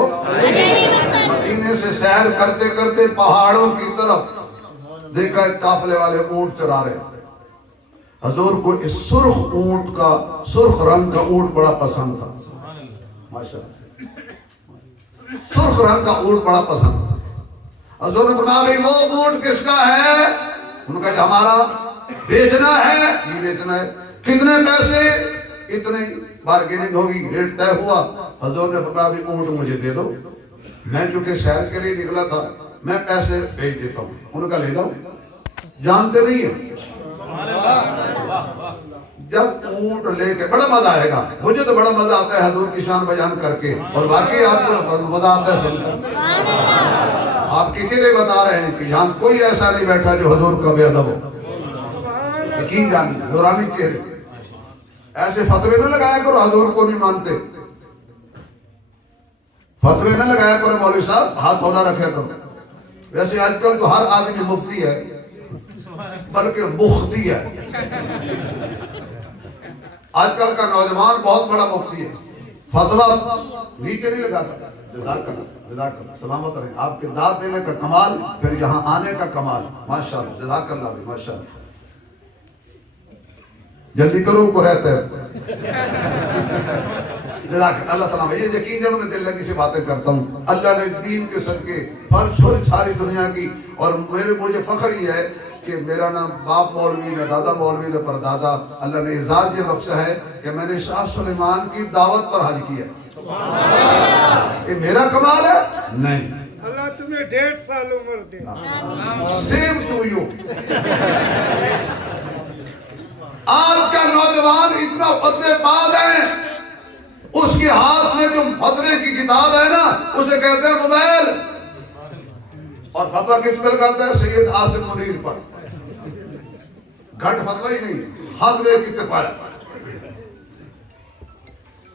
مدینے سے سیر کرتے کرتے پہاڑوں کی طرف دیکھا ایک قافلے والے اونٹ چرا رہے حضور کو اس سرخ اونٹ کا سرخ رنگ کا اونٹ بڑا پسند تھا ماشاءاللہ سرخ رنگ کا اونٹ بڑا پسند تھا حضور نے فرمایا بھائی وہ اونٹ کس کا ہے ان کا ہمارا بیچنا ہے یہ بیچنا ہے کتنے پیسے اتنے بارگیننگ ہوگی ریٹ طے ہوا حضور نے فرمایا بھائی اونٹ مجھے دے دو میں چونکہ شہر کے لیے نکلا تھا میں پیسے بھیج دیتا ہوں ان کا لے لاؤ جانتے نہیں ہیں جب اونٹ لے کے بڑا مزہ آئے گا مجھے تو بڑا مزہ آتا ہے حضور کی شان بیان کر کے اور واقعی آپ کو مزہ آتا ہے سن کر آپ کی چہرے بتا رہے ہیں کہ یہاں کوئی ایسا نہیں بیٹھا جو حضور کا بے ادب ہو یقین جان نورانی چہرے ایسے فتوے نہ لگایا کرو حضور کو نہیں مانتے فتوے نہ لگایا کرو مولوی صاحب ہاتھ ہونا رکھے کرو ویسے آج کل تو ہر آدمی مفتی ہے بلکہ مختی ہے آج کل کا نوجوان بہت بڑا مفتی ہے فتویٰ نیچے نہیں لگاتا جزاک اللہ سلامت رہے آپ کے داد دینے کا کمال پھر یہاں آنے کا کمال ماشاءاللہ جزاک اللہ بھی ماشاءاللہ جلدی کرو کو رہتے ہیں جزاک اللہ سلام یہ یقین جانو میں دل لگی سے باتیں کرتا ہوں اللہ نے دین کے صدقے فرض ساری دنیا کی اور مجھے فخر یہ ہے کہ میرا نہ باپ مولوی نہ دادا مولوی نہ پردادا اللہ نے اعزاز یہ بخشا ہے کہ میں نے شاہ سلیمان کی دعوت پر حج کیا یہ میرا کمال ہے نہیں اللہ تمہیں 1.5 سال عمر دے سیم ٹو یو آج کا نوجوان اتنا فتوے باز ہے اس کے ہاتھ میں جو فتوے کی کتاب ہے نا اسے کہتے ہیں موبائل اور فتوہ کس پر لگاتا ہے سید عاصم منیر پر گھٹ فتوہ ہی نہیں حضرے کی اتفاق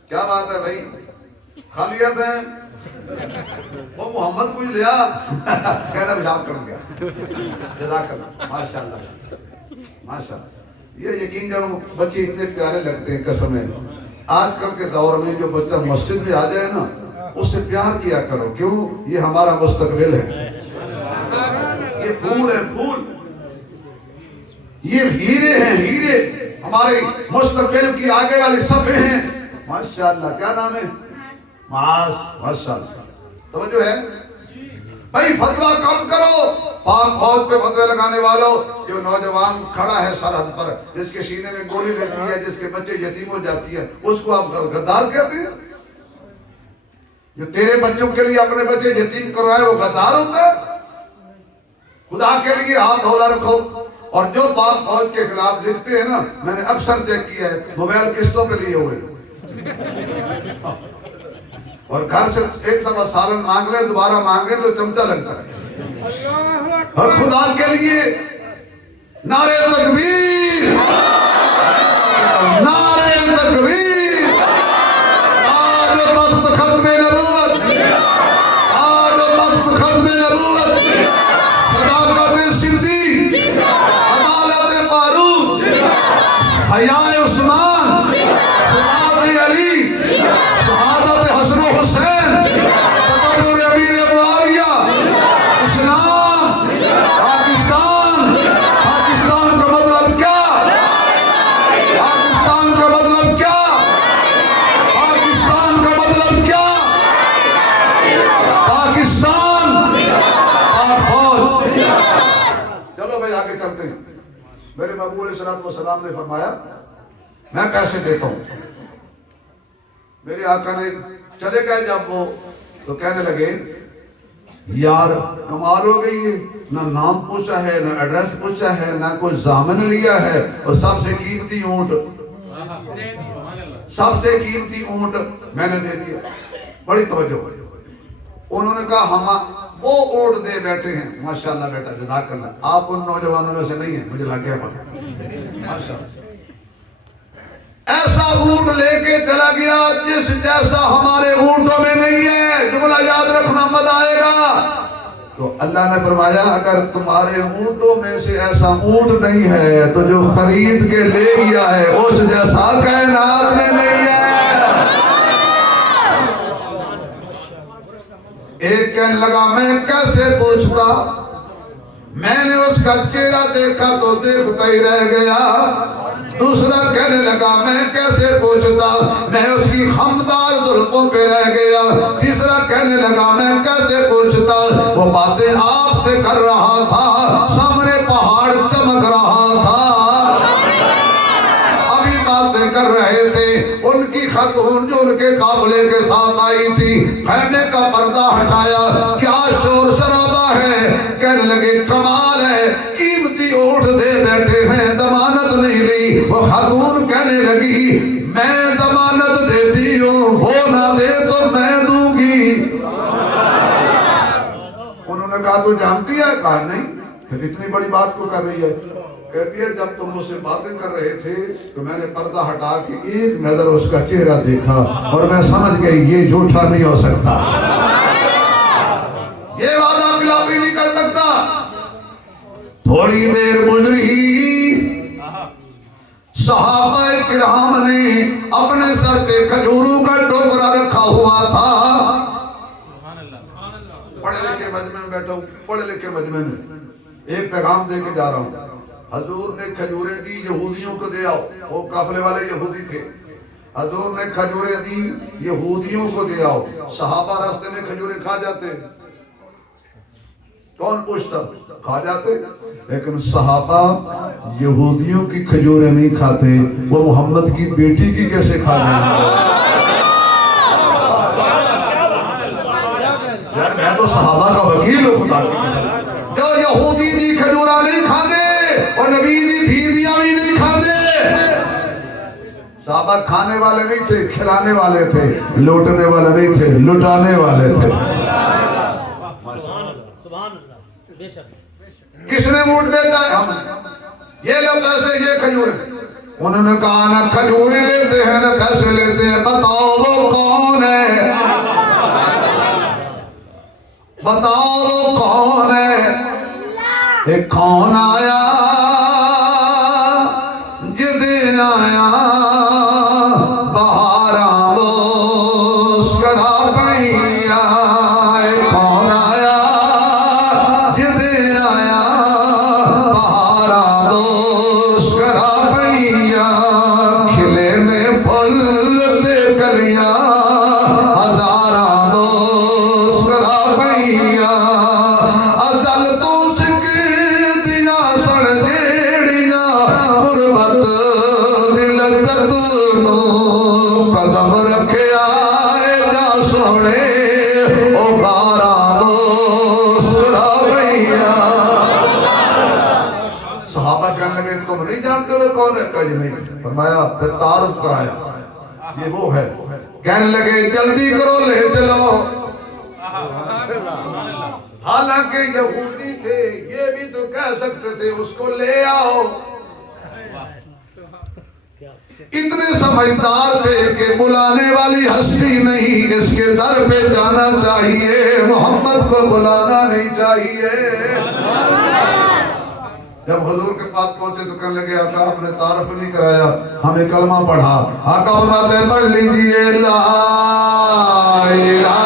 کیا بات ہے بھائی خالیت ہیں وہ محمد کوئی لیا کہنا مجاب کر گیا جزاک اللہ ماشاءاللہ ماشاءاللہ یہ یقین جانو بچے اتنے پیارے لگتے ہیں قسم ہے آج کل کے دور میں جو بچہ مسجد میں آ جائے نا اس سے پیار کیا کرو کیوں یہ ہمارا مستقبل ہے یہ پھول ہے پھول یہ ہیرے ہیں ہیرے ہمارے مستقبل کی آگے والی صفحے ہیں ماشاءاللہ کیا نام ہے معاذ ماشاءاللہ توجہ ہے بھائی فتویٰ کم کرو پاک فوج پہ فتوے لگانے والوں جو نوجوان کھڑا ہے سرحد پر جس کے سینے میں گولی لگتی ہے جس کے بچے یتیم ہو جاتی ہے اس کو آپ غدار کہتے ہیں جو تیرے بچوں کے لیے اپنے بچے یتیم کروائے وہ غدار ہوتا ہے خدا کے لیے ہاتھ ہولا رکھو اور جو پاک فوج کے خلاف لکھتے ہیں نا، میں نے اکثر چیک کیا ہے، موبائل قسطوں پہ لیے ہوئے، اور گھر سے ایک دفعہ سالن مانگ لیں، دوبارہ مانگے تو چمچا لگتا ہے۔ اور خدا کے لیے نعرے تکبیر، نعرے تکبیر، آج وقت ختم نبوت، آج وقت ختم نبوت، صداقت صدیق، عدالت فاروق، حیاء عثمان، شہادت علی، شہادت حسن و حسین، تدبر امیر معاویہ، اسلام، پاکستان، پاکستان کا مطلب کیا؟ پاکستان کا مطلب کیا؟ پاکستان کا مطلب کیا؟ پاکستان، پاک فوج۔ چلو بھائی آگے چلتے ہیں۔ میرے محبوب علیہ السلام نے فرمایا میں پیسے دیتا ہوں۔ میرے آقا نے چلے گئے جب وہ تو کہنے لگے یار کمال ہو گئی ہے، نہ نام پوچھا ہے، نہ ایڈریس پوچھا ہے، نہ کوئی ضامن لیا ہے، اور سب سے قیمتی اونٹ، سب سے قیمتی اونٹ میں نے دے دیا۔ بڑی توجہ۔ انہوں نے کہا ہم وہ اونٹ دے بیٹھے ہیں۔ ماشاءاللہ بیٹا، جزاک اللہ، آپ ان نوجوانوں میں سے نہیں ہیں، مجھے لگ گیا پتہ۔ ماشاءاللہ ایسا اونٹ لے کے چلا گیا جس جیسا ہمارے اونٹوں میں نہیں ہے۔ جملہ یاد رکھنا، مزہ آئے گا۔ تو اللہ نے فرمایا اگر تمہارے اونٹوں میں سے ایسا اونٹ نہیں ہے تو جو خرید کے لے گیا ہے اس جیسا کائنات میں نہیں ہے۔ ایک کہنے لگا میں کیسے پوچھتا، میں نے اس کا چہرہ دیکھا تو دیکھتا ہی رہ گیا۔ دوسرا کہنے لگا میں کیسے پوچھتا، میں اس کی خمدار زلفوں پہ رہ گیا۔ تیسرا کہنے لگا میں کیسے پوچھتا، وہ باتیں آپ سے کر رہا تھا، سامنے پہاڑ چمک رہا تھا، ابھی باتیں کر رہے تھے، ان کی خاتون جو ان کے قافلے کے ساتھ آئی تھی، خیمے کا پردہ ہٹایا، کیا شور شرابہ ہے، کہنے لگے کمال ہے، قیمتی اونٹ دے بیٹھے ہیں، ضمانت نہیں لی۔ وہ خاتون کہنے لگی میں ضمانت دیتی ہوں، ہو نہ دے تو میں دوں گی۔ انہوں نے کہا تو جانتی ہے؟ کہا نہیں۔ پھر اتنی بڑی بات کو کر رہی ہے؟ کہتی ہے جب تم مجھ سے باتیں کر رہے تھے تو میں نے پردہ ہٹا کے ایک نظر اس کا چہرہ دیکھا اور میں سمجھ گئی یہ جھوٹا نہیں ہو سکتا، یہ وعدہ خلافی نہیں کر سکتا۔ تھوڑی دیر گزری، صحابہ کرام نے اپنے سر پہ کھجوروں کا ٹوکرا رکھا ہوا تھا۔ پڑھے لکھے مجمع میں بیٹھا ہوں، پڑھے لکھے مجمع میں ایک پیغام دے کے جا رہا ہوں۔ حضور نے کھجوریں دی، یہودیوں کو دے آؤ، وہ قافلے والے یہودی تھے۔ حضور نے کھجوریں دی، یہودیوں کو دے آؤ۔ صحابہ راستے میں کھجوریں کھا جاتے، کون پوچھتا، کھا جاتے، لیکن صحابہ یہودیوں کی کھجوریں نہیں کھاتے، وہ محمد کی بیٹی کی کیسے کھا جائیں؟ یار میں تو صحابہ کا وکیل ہوں، خدا جو یہودی دی کھجورہ نہیں کھاتے اور نبی دی دھیریاں بھی نہیں کھاتے۔ صحابہ کھانے والے نہیں تھے، کھلانے والے تھے، لوٹنے والے نہیں تھے، لٹانے والے تھے۔ کس نے ووٹ دیتا ہے؟ ہم یہ لو پیسے، یہ کھجوریں۔ انہوں نے کہا نہ کھجوریں لیتے ہیں نہ پیسے لیتے ہیں، بتاؤ وہ کون ہے، بتاؤ وہ کون ہے۔ ایک کون آیا جدین آیا بہاراں مسکرا پئیاں، ایک کون آیا جدین آیا بہاراں مسکرا پئیاں، کھلے نے پھل تے کلیاں ہزاراں مسکرا پئیاں، ازل تو سکھ دیا سڑ لگے تم نہیں جانتے ہو کون ہے؟ کہا جی نہیں. فرمایا پھر تعارف کرایا, یہ وہ ہے. کہنے لگے جلدی کرو لے چلو. حالانکہ یہودی تھے, یہ بھی تو کہہ سکتے تھے اس کو لے آؤ. اتنے سمجھدار تھے کہ بلانے والی ہستی نہیں, اس کے در پہ جانا چاہیے, محمد کو بلانا نہیں چاہیے. جب حضور کے پاس پہنچے تو کہنے لگے آقا آپ نے تعارف نہیں کرایا, ہمیں کلمہ پڑھا. آقا فرماتے ہیں پڑھ لیجئے لا الہ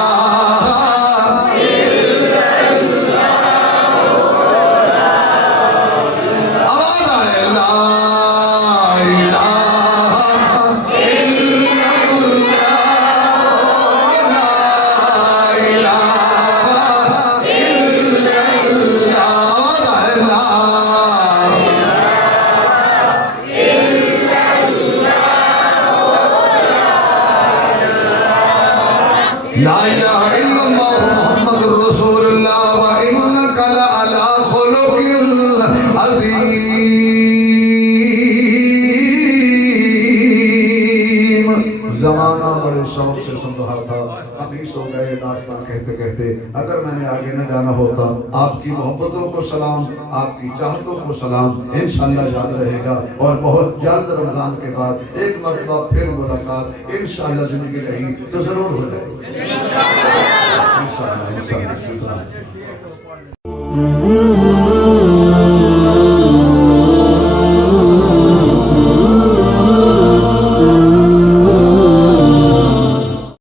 لا الہ الا اللہ محمد رسول اللہ وَإِنَّكَ لَعَلَىٰ خُلُقٍ عَظِيمٍ. زمانہ بڑے شوق سے سن رہا تھا, ابھی سو گئے داستان کہتے کہتے. اگر میں نے آگے نہ جانا ہوتا, آپ کی محبتوں کو سلام, آپ کی چاہتوں کو سلام, انشاءاللہ یاد رہے گا. اور بہت جلد رمضان کے بعد ایک مرتبہ پھر ملاقات انشاءاللہ زندگی رہی تو ضرور ہو جائے گی. انشاءاللہ.